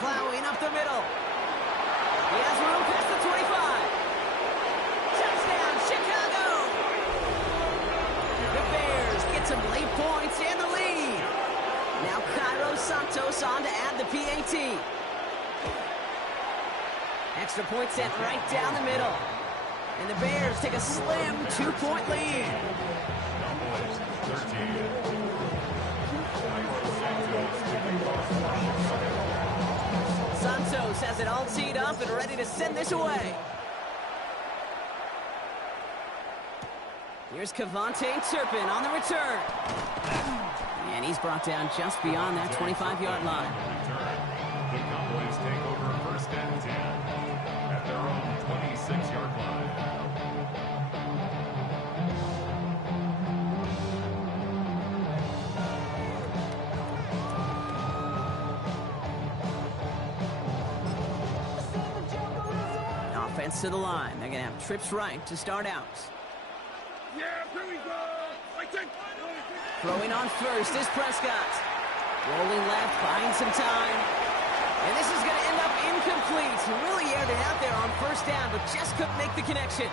Plowing up the middle. He has room past the 25. Touchdown, Chicago! The Bears get some late points and the lead. Now Cairo Santos on to add the PAT. Extra point sent right down the middle. And the Bears take a slim 2-point lead. Santos has it all teed up and ready to send this away. Here's Kevontae Turpin on the return. And he's brought down just beyond that 25-yard line. The Cowboys take over 1st and 10 at their own 26-yard line. Offense to the line. They're going to have trips right to start out. Yeah, here we go. Throwing on first is Prescott. Rolling left, buying some time. And this is going to end up incomplete. He really aired it out there on 1st down, but just couldn't make the connection.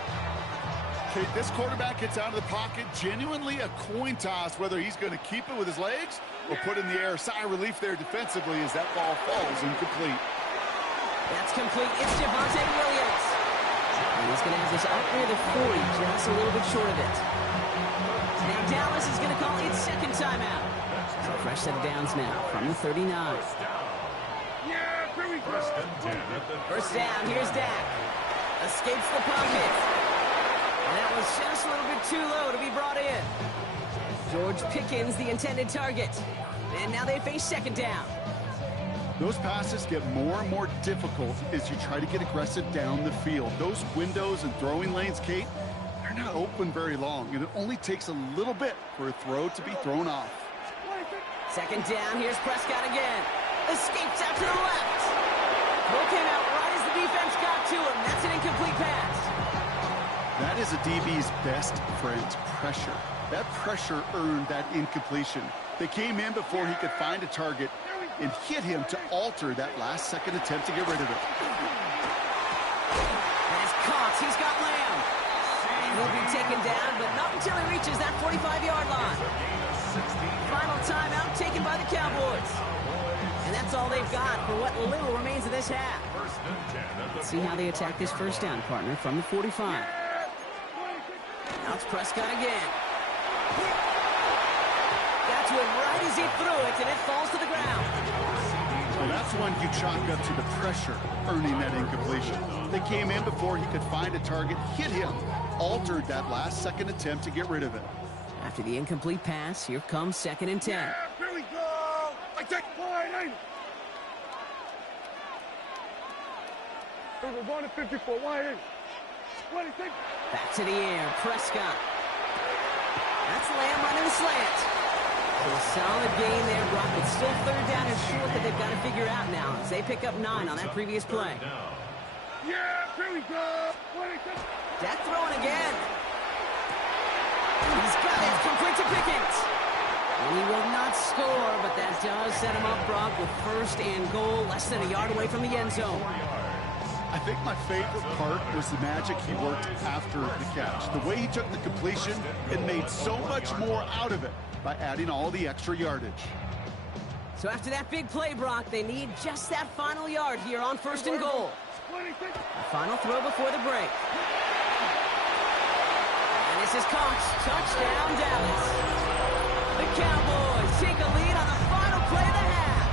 Kate, this quarterback gets out of the pocket. Genuinely a coin toss whether he's going to keep it with his legs or put in the air. Sigh of relief there defensively as that ball falls incomplete. That's complete. It's Javonte Williams. And he's going to have this out near the 40, just a little bit short of it. Now Dallas is going to call its 2nd timeout. So a fresh set of downs now from the 39. Yeah, here we go. 1st down, here's Dak. Escapes the pocket. And that was just a little bit too low to be brought in. George Pickens, the intended target. And now they face 2nd down. Those passes get more and more difficult as you try to get aggressive down the field. Those windows and throwing lanes, Kate, they're not open very long, and it only takes a little bit for a throw to be thrown off. 2nd down, here's Prescott again. Escapes out to the left. Throw came out right as the defense got to him. That's an incomplete pass. That is a DB's best friend, pressure. That pressure earned that incompletion. They came in before he could find a target and hit him to alter that last-second attempt to get rid of it. As Cox, he's got Lamb. And He'll be taken down, but not until he reaches that 45-yard line. Final timeout taken by the Cowboys. And that's all they've got for what little remains of this half. Let's see how they attack this first down, partner, from the 45. Now it's Prescott again. Got to it right as he threw it, and it falls to the ground. Well, that's one you chalk up to the pressure earning that incompletion. They came in before he could find a target, hit him, altered that last-second attempt to get rid of it. After the incomplete pass, here comes 2nd and 10. Yeah, here we go. I take wide angle. We're going to 54 wide angle. 26. Back to the air, Prescott. That's Lamb running the slant. So a solid gain there, Brock. It's still 3rd down and short that they've got to figure out now as they pick up 9 on that previous play. Yeah, here we go. 26. Dak throwing again. He's got it, complete to Pickens. And he will not score, but that does set him up, Brock, with 1st and goal, less than a yard away from the end zone. I think my favorite part was the magic he worked after the catch. The way he took the completion and made so much more out of it by adding all the extra yardage. So after that big play, Brock, they need just that final yard here on 1st and goal. The final throw before the break. And this is caught. Touchdown, Dallas. The Cowboys take a lead on the final play of the half.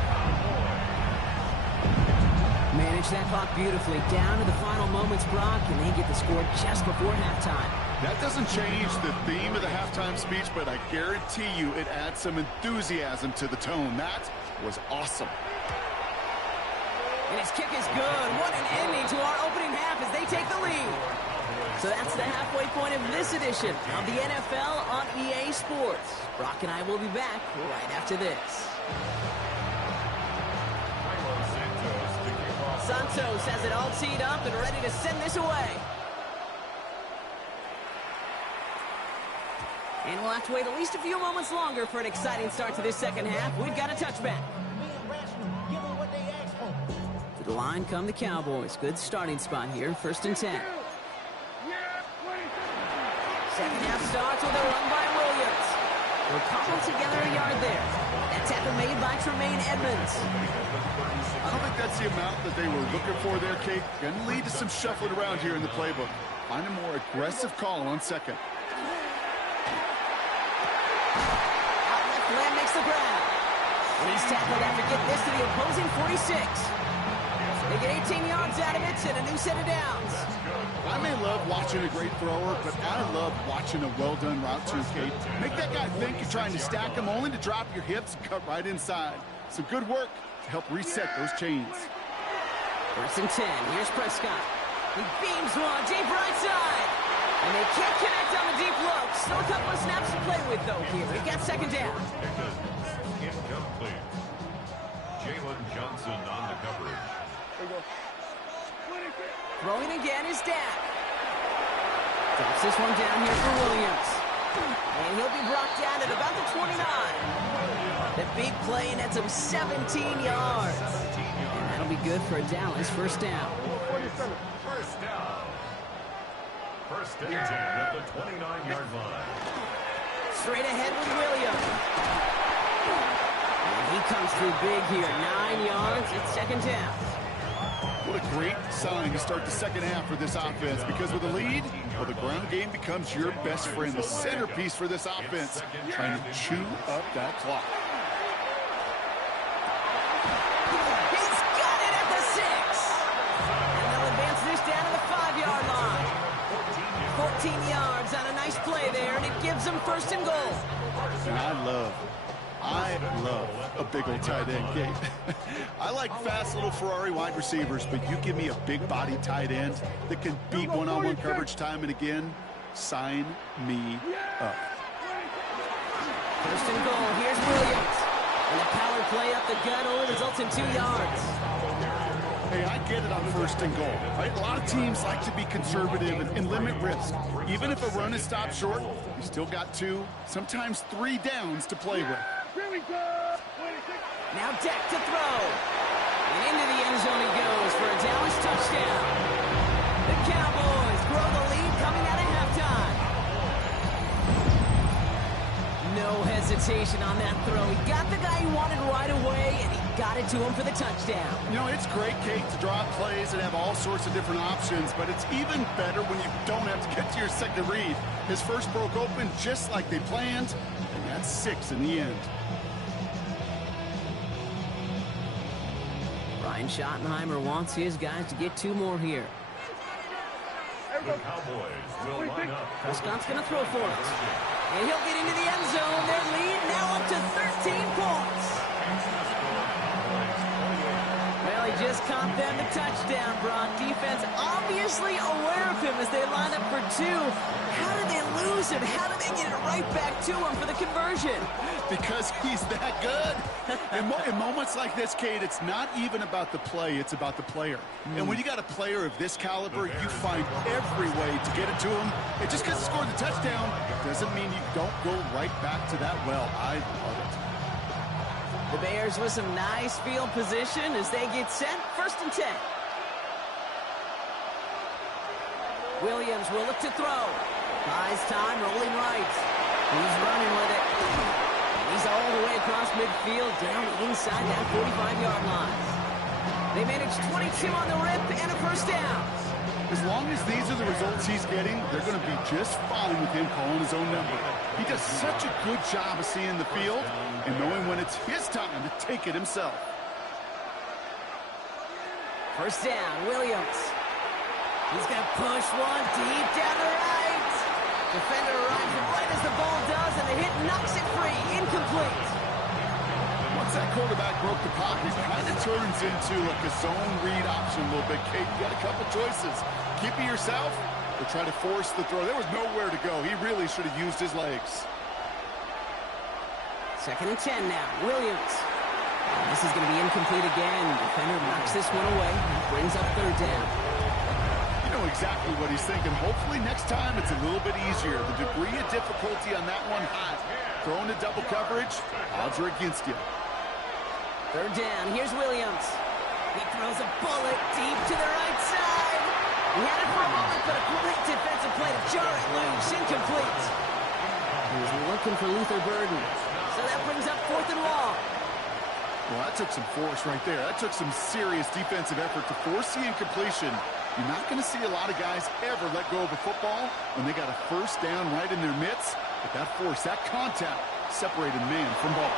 Manage that clock beautifully down to the final moments, Brock, and they get the score just before halftime. That doesn't change the theme of the halftime speech, but I guarantee you it adds some enthusiasm to the tone. That was awesome. And his kick is good. What an ending to our opening half as they take the lead. So that's the halfway point of this edition of the NFL on EA Sports. Brock and I will be back right after this. Santos has it all teed up and ready to send this away. And we'll have to wait at least a few moments longer for an exciting start to this second half. We've got a touchback. To the line come the Cowboys. Good starting spot here, 1st and 10. Second half starts with a run by Williams. We'll cobble together a yard there. That tackle made by Tremaine Edmonds. I don't think that's the amount that they were looking for there, Kate. Going to lead to some shuffling around here in the playbook. Find a more aggressive call on 2nd. Out left, Lamb makes the grab. And he's tackled after getting this to the opposing 46. They get 18 yards out of it and a new set of downs. I may love watching a great thrower, but I love watching a well-done route too, Kate. Make that guy think you're trying to stack him only to drop your hips and cut right inside. Some good work to help reset those chains. 1st and 10. Here's Prescott. He beams one deep right side. And they can't connect on the deep look. Still a couple of snaps to play with, though, here. We've got 2nd down. Incomplete. Jalen Johnson on the coverage. Throwing again is Dak. Drops this one down here for Williams. And he'll be brought down at about the 29. The big play nets him 17 yards. And that'll be good for Dallas. 1st down. First down. 1st and 10 at the 29-yard line. Straight ahead with Williams. And he comes through big here. 9 yards. It's 2nd down. What a great sign to start the second half for this offense, because with a lead, well, the ground game becomes your best friend, the centerpiece for this offense, trying to chew up that clock. He's got it at the 6. And they'll advance this down to the 5-yard line. 14 yards on a nice play there, and it gives them 1st and goal. And I love a big old tight end, Kate. I like fast little Ferrari wide receivers, but you give me a big body tight end that can beat one-on-one coverage time and again, sign me up. 1st and goal. Here's Williams. And a power play up the gut only results in 2 yards. Hey, I get it on 1st and goal, right? A lot of teams like to be conservative and limit risk. Even if a run is stopped short, you still got 2, sometimes 3 downs to play with. Here we go. Now Dak to throw. And into the end zone he goes for a Dallas touchdown. The Cowboys grow the lead coming out of halftime. situation on that throw. He got the guy he wanted right away, and he got it to him for the touchdown. You know, it's great, Kate, to draw plays and have all sorts of different options, but it's even better when you don't have to get to your second read. His first broke open just like they planned, and that's 6 in the end. Brian Schottenheimer wants his guys to get 2 more here. The Cowboys will line up. Prescott's going to throw for it. And he'll get into the end zone. Their lead now up to 13 points. Well, he just caught them the touchdown, Brock. Defense obviously aware of him as they line up for 2. How did they lose him? How did they get it right back to him for the conversion? Because he's that good. In moments like this, Kate, it's not even about the play, it's about the player. And when you got a player of this caliber, you find every way to get it to him. And just because he scored the touchdown doesn't mean you don't go right back to that well. I love it. The Bears with some nice field position as they get set. 1st and 10. Williams will look to throw. Buys time, rolling right. He's running with it. He's all the way across midfield, down inside that 45-yard line. They managed 22 on the rip and a 1st down. As long as these are the results he's getting, they're going to be just fine with him calling his own number. He does such a good job of seeing the field and knowing when it's his time to take it himself. 1st down, Williams. He's going to push one deep down the right. Defender arrives right as the ball does, and the hit knocks it free. Incomplete. Once that quarterback broke the pocket, it kind of turns into like a zone read option a little bit, Kate. You got a couple choices. Keep it yourself or try to force the throw. There was nowhere to go. He really should have used his legs. 2nd and 10 now. Williams. This is going to be incomplete again. Defender knocks this one away. Brings up 3rd down. You know exactly what he's thinking. Hopefully next time it's a little bit easier. The degree of difficulty on that one hot. Throwing to double coverage, odds are against you. 3rd down, here's Williams. He throws a bullet deep to the right side. He had it for a moment, but a great defensive play to jar it loose. Incomplete. He was looking for Luther Burden. So that brings up 4th and long. Well, that took some force right there. That took some serious defensive effort to force the incompletion. You're not going to see a lot of guys ever let go of a football when they got a 1st down right in their midst. But that force, that contact, separated man from ball.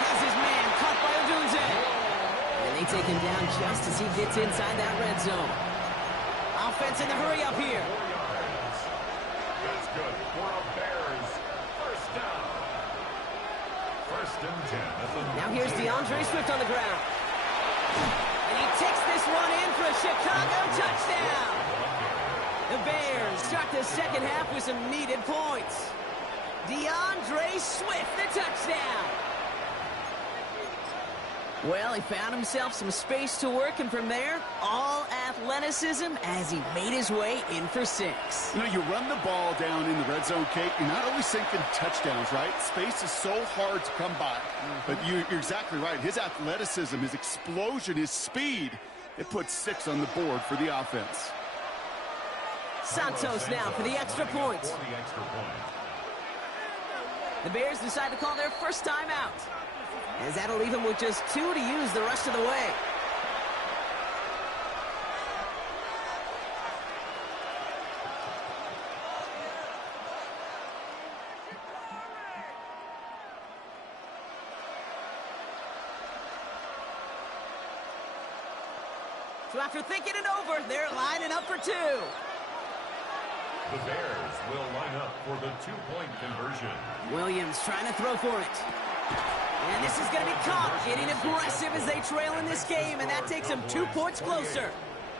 Has his man caught by Odunze. And they take him down just as he gets inside that red zone. Offense in the hurry up here. 4 yards. That's good for a Bears 1st down. 1st and 10. Now here's DeAndre Swift on the ground. And he takes this one in for a Chicago touchdown. The Bears start the 2nd half with some needed points. DeAndre Swift, the touchdown. Well, he found himself some space to work, and from there, all athleticism as he made his way in for 6. You know, you run the ball down in the red zone, Kate, you're not always thinking touchdowns, right? Space is so hard to come by. But you're exactly right. His athleticism, his explosion, his speed, it puts 6 on the board for the offense. Santos now for the extra point. The Bears decide to call their 1st time out, as that'll leave him with just 2 to use the rest of the way. So after thinking it over, they're lining up for 2. The Bears will line up for the 2-point conversion. Williams trying to throw for it. And this is going to be caught, getting aggressive as they trail in this game, and that takes them 2 points closer.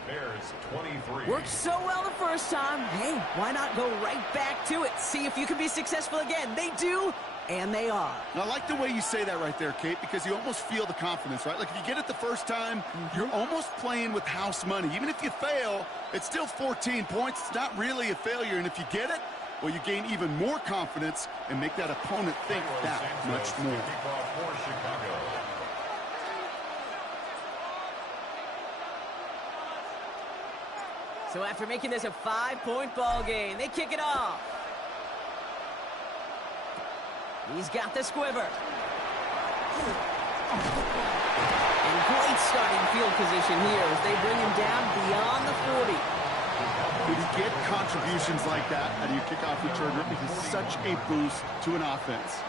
Bears 23. Worked so well the first time. Hey, why not go right back to it? See if you can be successful again. They do, and they are. And I like the way you say that right there, Kate, because you almost feel the confidence, right? Like if you get it the first time, you're almost playing with house money. Even if you fail, it's still 14 points. It's not really a failure, and if you get it, well, you gain even more confidence and make that opponent think that much more. So after making this a 5-point ball game, they kick it off. He's got the squiver. And great starting field position here as they bring him down beyond the 40. When you get contributions like that out of your kickoff returner, it is such a boost to an offense.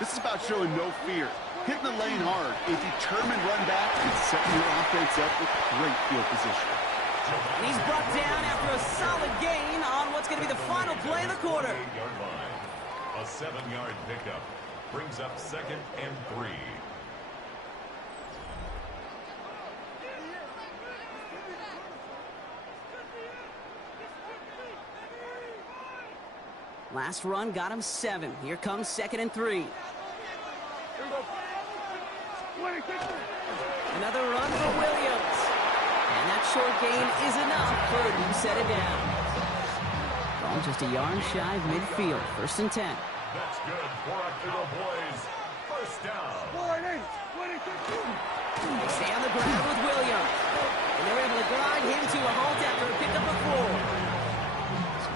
This is about showing no fear, hitting the lane hard, a determined run back, and setting your offense up with great field position. And he's brought down after a solid gain on what's going to be the final play of the quarter. A 7-yard pickup brings up 2nd and 3. Last run got him 7. Here comes 2nd and 3. Another run for Williams. And that short gain is enough for him to set it down. Ball just a yard shy of midfield. 1st and 10. That's good for the boys. 1st down. They stay on the ground with Williams. And they're able to grind him to a halt after a pickup of 4.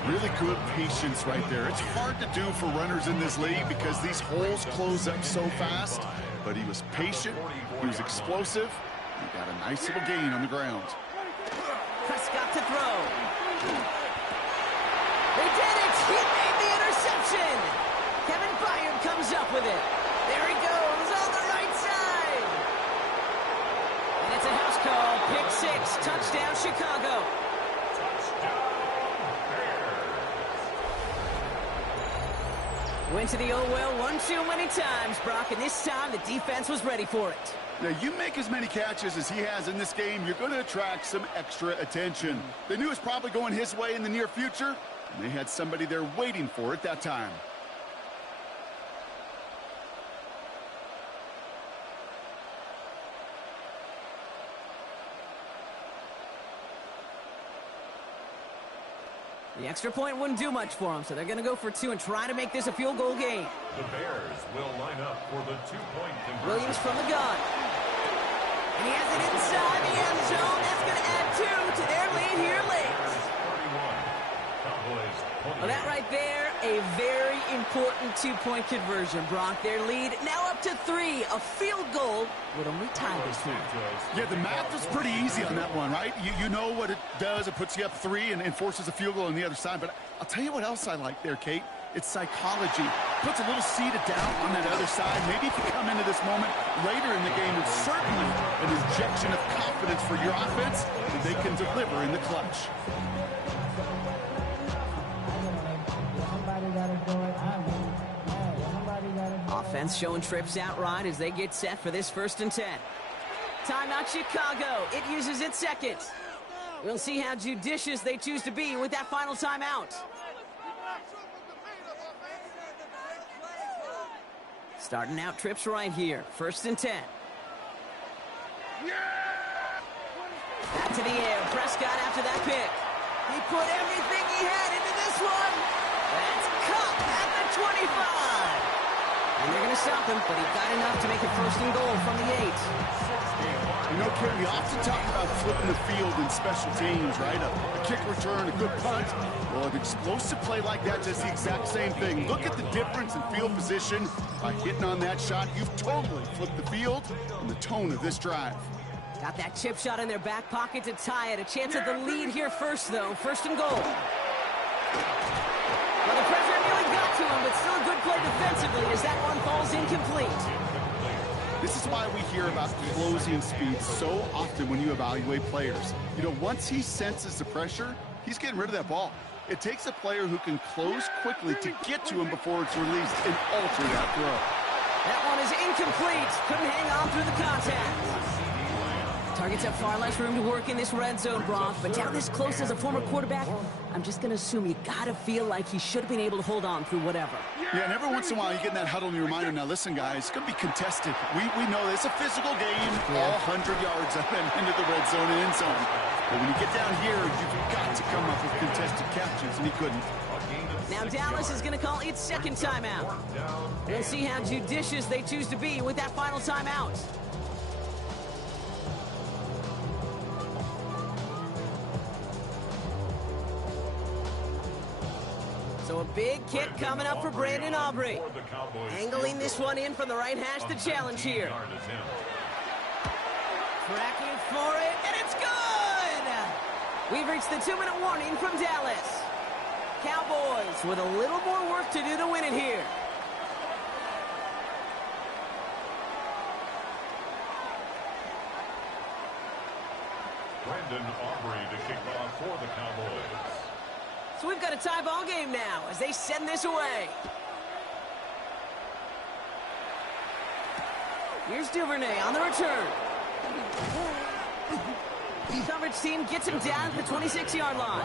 Really good patience right there. It's hard to do for runners in this league because these holes close up so fast. But he was patient, he was explosive, he got a nice little gain on the ground. Prescott to throw. They did it! He made the interception! Kevin Byard comes up with it. There he goes on the right side. And it's a house call. Pick 6. Touchdown, Chicago. Went to the well one too many times, Brock, and this time the defense was ready for it. Now, you make as many catches as he has in this game, you're going to attract some extra attention. They knew it was probably going his way in the near future, and they had somebody there waiting for it that time. The extra point wouldn't do much for them, so they're going to go for 2 and try to make this a field goal game. The Bears will line up for the 2-point conversion. Williams from the gun. And he has it inside the end zone. That's going to add 2 to their lead here late. 31. Cowboys. Well, that right there, a very important 2-point conversion, Brock. Their lead now up to 3. A field goal would only tie this one. Yeah, the math is pretty easy on that one, right? You know what it does. It puts you up 3 and forces a field goal on the other side. But I'll tell you what else I like there, Kate. It's psychology. Puts a little seed of doubt on that other side. Maybe if you come into this moment later in the game, it's certainly an injection of confidence for your offense that they can deliver in the clutch. Offense showing trips out right as they get set for this 1st and 10. Timeout Chicago. It uses its 2nd. We'll see how judicious they choose to be with that final timeout. Starting out trips right here. 1st and 10. Back to the air. Prescott after that pick. He put everything he had into this one. That's Cup at the 25. And they're going to stop him, but he got enough to make it 1st and goal from the 8. You know, Ken, we often talk about flipping the field in special teams, right? A kick return, a good punt. Well, an explosive play like that does the exact same thing. Look at the difference in field position. By hitting on that shot, you've totally flipped the field and the tone of this drive. Got that chip shot in their back pocket to tie it. A chance at the lead here first, though. 1st and goal. Well, the pressure nearly got to him, but still a good play defensively as that one falls incomplete. This is why we hear about closing speed so often when you evaluate players. You know, once he senses the pressure, he's getting rid of that ball. It takes a player who can close quickly to get to him before it's released and alter that throw. That one is incomplete. Couldn't hang on through the contact. Targets have far less room to work in this red zone, Brock, but down this close as a former quarterback, I'm just going to assume you got to feel like he should have been able to hold on through whatever. Yeah, and every once in a while you get in that huddle and you remind him, now listen, guys, it's going to be contested. We know this. It's a physical game, all 100 yards up and into the red zone and end zone. But when you get down here, you've got to come up with contested catches, and he couldn't. Now Dallas is going to call its 2nd timeout. We'll see how judicious they choose to be with that final timeout. So a big kick coming up for Brandon Aubrey. Angling this one in from the right hash to challenge here. Tracking for it, and it's good! We've reached the 2-minute warning from Dallas. Cowboys with a little more work to do to win it here. Brandon Aubrey to kick off for the Cowboys. So we've got a tie ball game now as they send this away. Here's Duvernay on the return. Coverage team gets him down at the 26-yard line.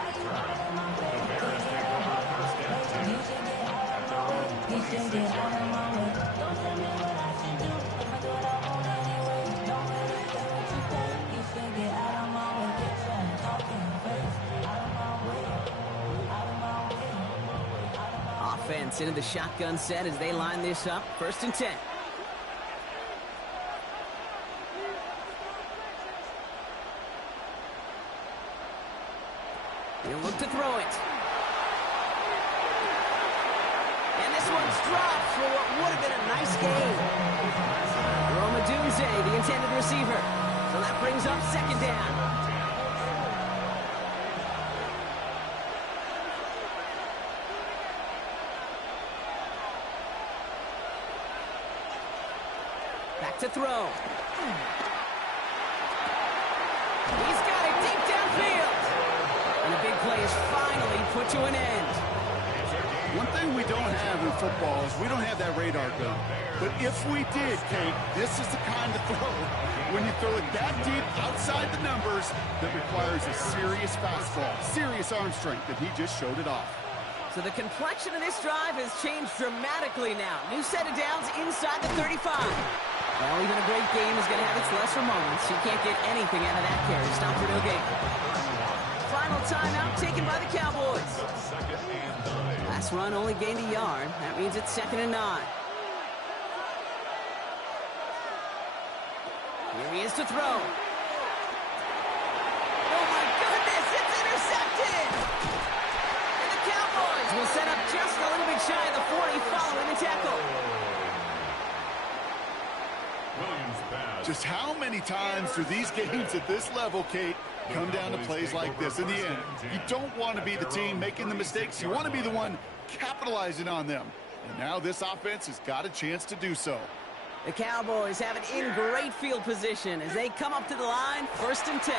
Offense into the shotgun set as they line this up. 1st and 10. He'll look to throw it. And this one's dropped for what would have been a nice gain. Roma Dunze, the intended receiver. So that brings up 2nd down. Back to throw. He's got it deep downfield. And a big play is finally put to an end. One thing we don't have in football is we don't have that radar gun. But if we did, Kate, this is the kind of throw, when you throw it that deep outside the numbers, that requires a serious fastball, serious arm strength, and he just showed it off. So the complexion of this drive has changed dramatically now. New set of downs inside the 35. Well, even a great game is going to have its lesser moments. You can't get anything out of that carry. Stop for no gain. Final timeout taken by the Cowboys. Last run only gained a yard. That means it's 2nd and 9. Here he is to throw. Oh my goodness, it's intercepted! And the Cowboys will set up just a little bit shy of the 40 following the tackle. Just how many times do these games at this level, Kate, come down to plays like this? In the end, you don't want to be the team making the mistakes. You want to be the one capitalizing on them. And now this offense has got a chance to do so. The Cowboys have it in great field position as they come up to the line, 1st and 10.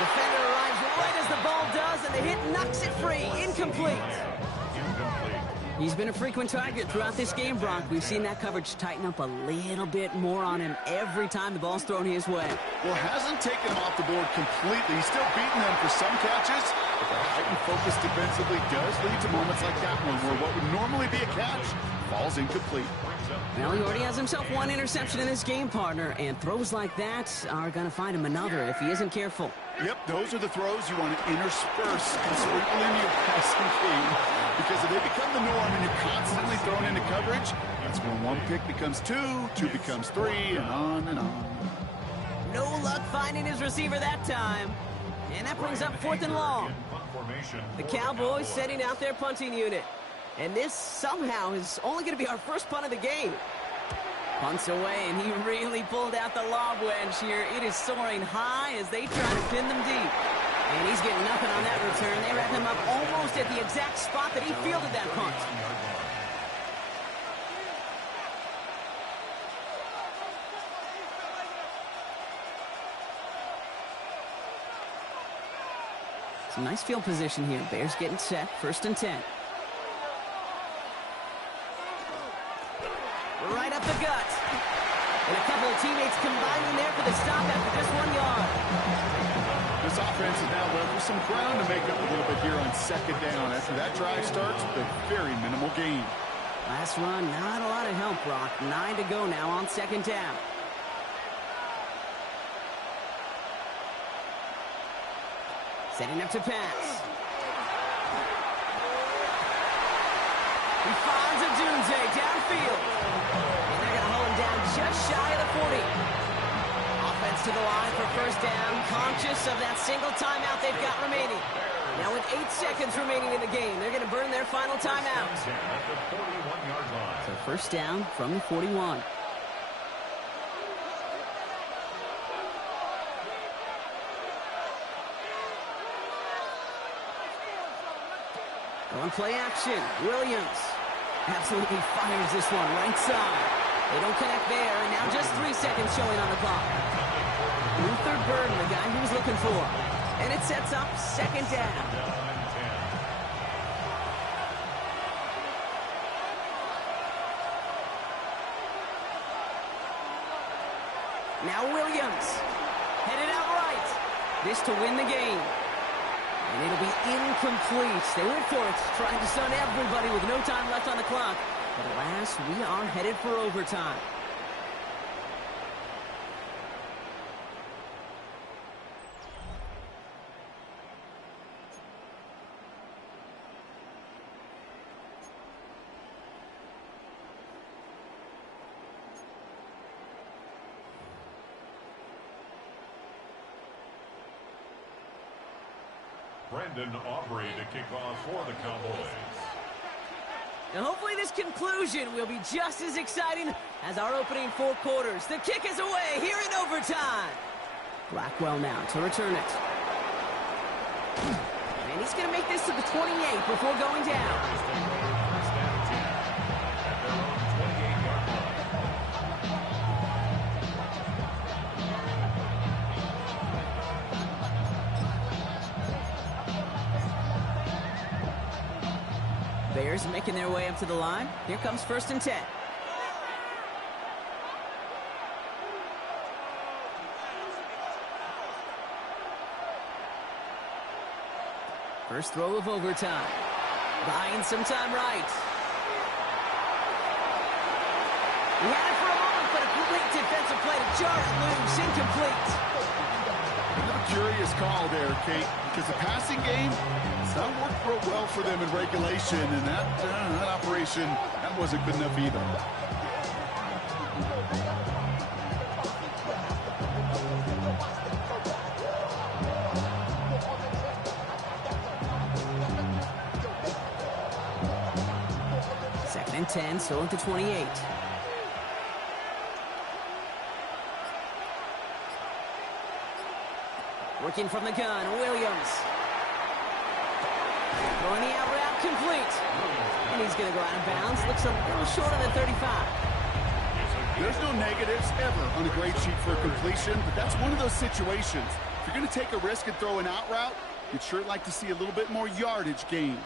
Defender arrives right as the ball does, and the hit knocks it free. Incomplete. He's been a frequent target throughout this game, Brock. We've seen that coverage tighten up a little bit more on him every time the ball's thrown his way. Well, hasn't taken him off the board completely. He's still beating them for some catches, but the heightened focus defensively does lead to moments like that one where what would normally be a catch falls incomplete. Well, he already has himself one interception in this game, partner, and throws like that are going to find him another if he isn't careful. Yep, those are the throws you want to intersperse and sprinkle in your passing game, because if they become the norm and you're constantly thrown into coverage, that's when one pick becomes two becomes three, and on and on. No luck finding his receiver that time. And that brings up 4th and long. The Cowboys setting out their punting unit. And this somehow is only going to be our first punt of the game. Punts away, and he really pulled out the lob wedge here. It is soaring high as they try to pin them deep. And he's getting nothing on that return. They wrap him up almost at the exact spot that he fielded that punt. Some nice field position here. Bears getting set. 1st and 10. Right up the gut. And a couple of teammates combining there for the stop after just 1 yard. This offense is now left with some ground to make up a little bit here on 2nd down after that drive starts with a very minimal gain. Last run, not a lot of help, Brock. 9 to go now on 2nd down. Setting up to pass. He finds a Dunze downfield. And they're going to hold him down just shy of the 40. Offense to the line for first down, conscious of that single timeout they've got remaining. Now with 8 seconds remaining in the game, they're going to burn their final timeout. So first down from the 41. On play action, Williams absolutely fires this one right side. They don't connect there, and now just 3 seconds showing on the clock. Luther Burden, the guy he was looking for. And it sets up second down. Now Williams, headed out right. This to win the game. And it'll be incomplete. They went for it, trying to stun everybody with no time left on the clock. But alas, we are headed for overtime. Brendan Aubrey to kick off for the Cowboys. And hopefully this conclusion will be just as exciting as our opening 4 quarters. The kick is away here in overtime. Blackwell now to return it. And he's going to make this to the 28 before going down. Bears making their way up to the line. Here comes 1st and 10. First throw of overtime. Buying some time right. He had it for a moment, but a great defensive play to jar it loose. Incomplete. A curious call there, Kate, because the passing game, it's not worked real well for them in regulation, and that operation, that wasn't good enough either. Second and 10, still at the 28. Working from the gun, Williams. Throwing the out route complete. And he's going to go out of bounds. Looks a little short of the 35. There's no negatives ever on the grade sheet for a completion, but that's one of those situations. If you're going to take a risk and throw an out route, you'd sure like to see a little bit more yardage gained.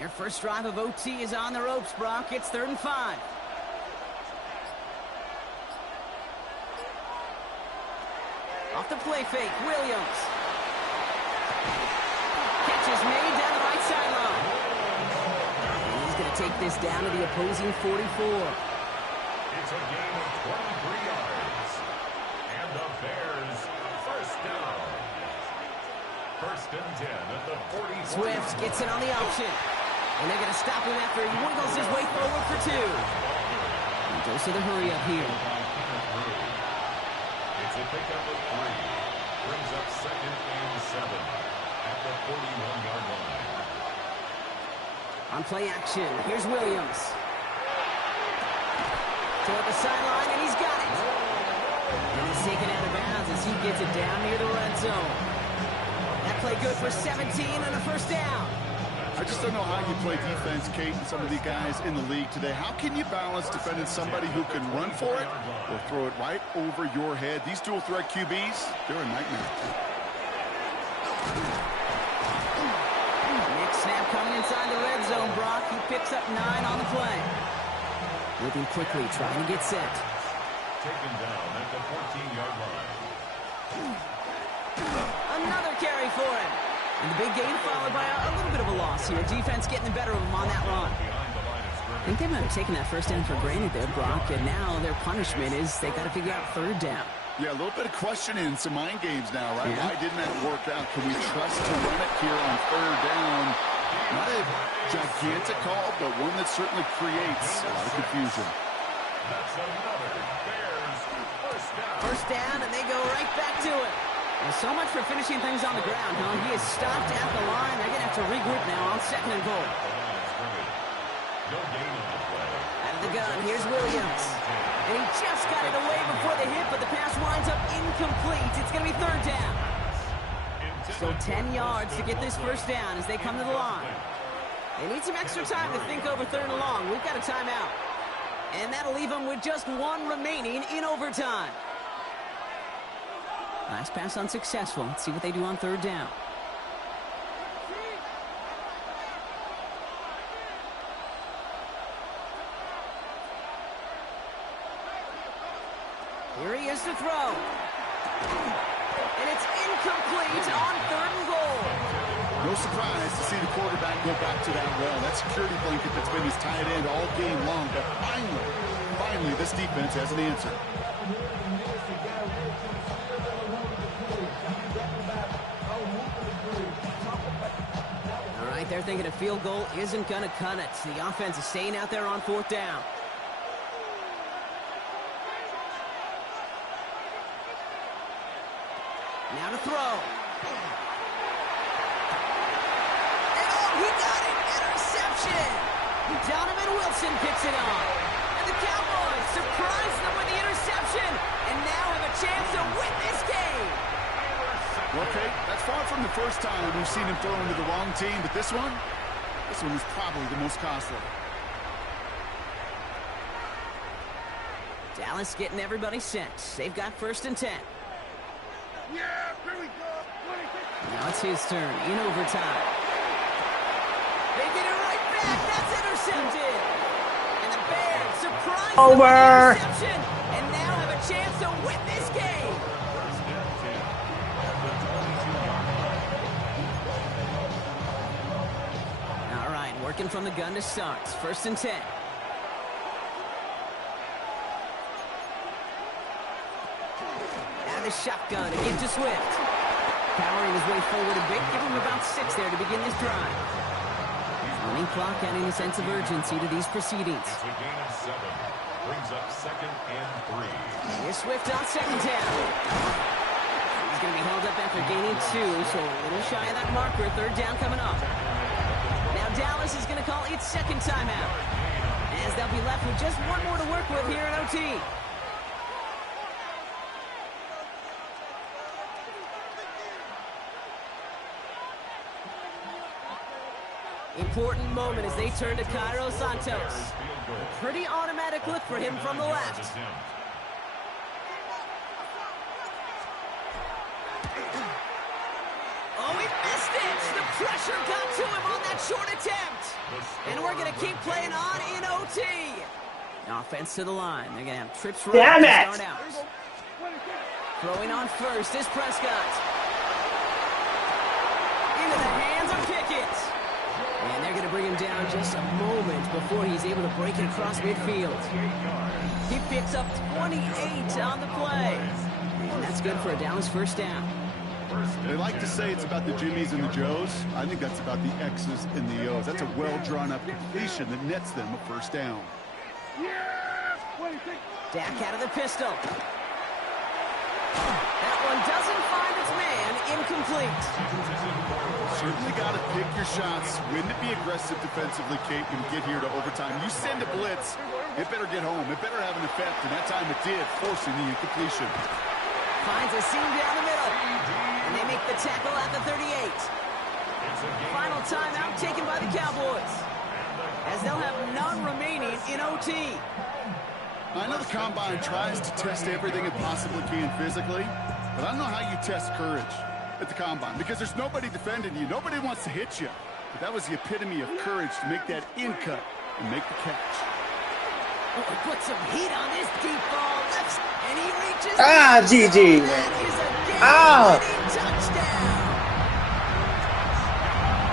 Their first drive of OT is on the ropes, Brock. It's 3rd and 5. Off the play fake, Williams. Catch is made down the right sideline. And he's going to take this down to the opposing 44. It's a gain of 23 yards. And the Bears first down. 1st and 10 at the 44. Swift gets it on the option. And they're going to stop him after he wiggles his way forward for 2. He goes to the hurry up here. It's a pickup of 3. Brings up 2nd and 7 at the 41-yard line. On play action, here's Williams. Toward the sideline, and he's got it. And he's taken out of bounds as he gets it down near the red zone. That play good for 17 and a first down. I just don't know how you play defense, Kate, and some of the guys in the league today. How can you balance defending somebody who can run for it or throw it right over your head? These dual threat QBs, they're a nightmare. Next snap coming inside the red zone, Brock. He picks up 9 on the play. Moving quickly, trying to get set. Taken down at the 14-yard line. Another carry for him. And the big gain followed by a little bit of a loss here. Defense getting the better of him on that run. I think they might have taken that first down for granted there, Brock, and now their punishment is they got to figure out 3rd down. Yeah, a little bit of questioning, some mind games now, right? Yeah. Why didn't that work out? Can we trust to run it here on third down? Not a gigantic call, but one that certainly creates a lot of confusion. That's another Bears first down. First down, and they go right back to it. Well, so much for finishing things on the ground, huh? He is stopped at the line. They're going to have to regroup now on 2nd and goal. No gain on the play. Out of the gun, here's Williams. And he just got it away before the hit, but the pass winds up incomplete. It's going to be 3rd down. So 10 yards to get this first down as they come to the line. They need some extra time to think over 3rd and long. We've got a timeout. And that'll leave them with just 1 remaining in overtime. Last pass unsuccessful. Let's see what they do on 3rd down. Here he is to throw. And it's incomplete on 3rd and goal. No surprise to see the quarterback go back to that well. That security blanket that's been his tight end all game long. But finally, this defense has an answer. All right, they're thinking a field goal isn't going to cut it. The offense is staying out there on 4th down. Now to throw. And he got it! Interception! Donovan Wilson picks it up. And the Cowboys surprise them with the interception and now have a chance to win this game. Okay, that's far from the first time we've seen him throw into the wrong team, but this one was probably the most costly. Dallas getting everybody set. They've got 1st and 10. Yeah, here we go. Now it's his turn in overtime. They get it right back. That's intercepted. And the Bears surprise them with the interception and now have a chance to win this game. All right, working from the gun to start. 1st and 10. The shotgun again to Swift. Powering his way forward a bit. Give him about 6 there to begin this drive. Running clock adding a sense of urgency to these proceedings. It's a gain of 7. Brings up 2nd and 3. Here's Swift on 2nd down. He's going to be held up after gaining 2, so a little shy of that marker. 3rd down coming up. Now Dallas is going to call its 2nd timeout, as they'll be left with just 1 more to work with here in OT. Important moment as they turn to Cairo Santos. A pretty automatic look for him from the left. Oh, he missed it! The pressure got to him on that short attempt. And we're going to keep playing on in OT. Offense to the line. They're going to have trips right to start out. Throwing on first is Prescott. Into the hands of Pickett. And they're going to bring him down just a moment before he's able to break it across midfield. He picks up 28 on the play. And that's good for a Dallas 1st down. They like to say it's about the Jimmies and the Joes. I think that's about the X's and the O's. That's a well-drawn-up completion that nets them a 1st down. Dak out of the pistol. That one doesn't find its man. Incomplete. Certainly got to pick your shots. When to be aggressive defensively, Kate, when you get here to overtime. You send a blitz, it better get home. It better have an effect, and that time it did, forcing the incompletion. Finds a seam down the middle. And they make the tackle at the 38. Final timeout taken by the Cowboys, as they'll have none remaining in OT. I know the Combine tries to test everything it possibly can physically, but I don't know how you test courage at the Combine, because there's nobody defending you. Nobody wants to hit you. But that was the epitome of courage to make that in-cut and make the catch. Oh, he put some heat on this deep ball. Left, and he reaches. GG, man. That is a game-winning touchdown.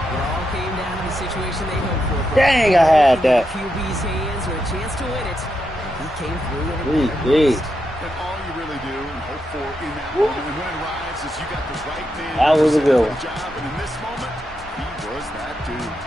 It all came down to the situation they hoped for. Dang, I had that. QB's hands or a chance to win it. He came through and and all you really do and hope for in that moment. And when it arrives, is you got the right man. That was a good one. Job, and in this moment, he was that dude.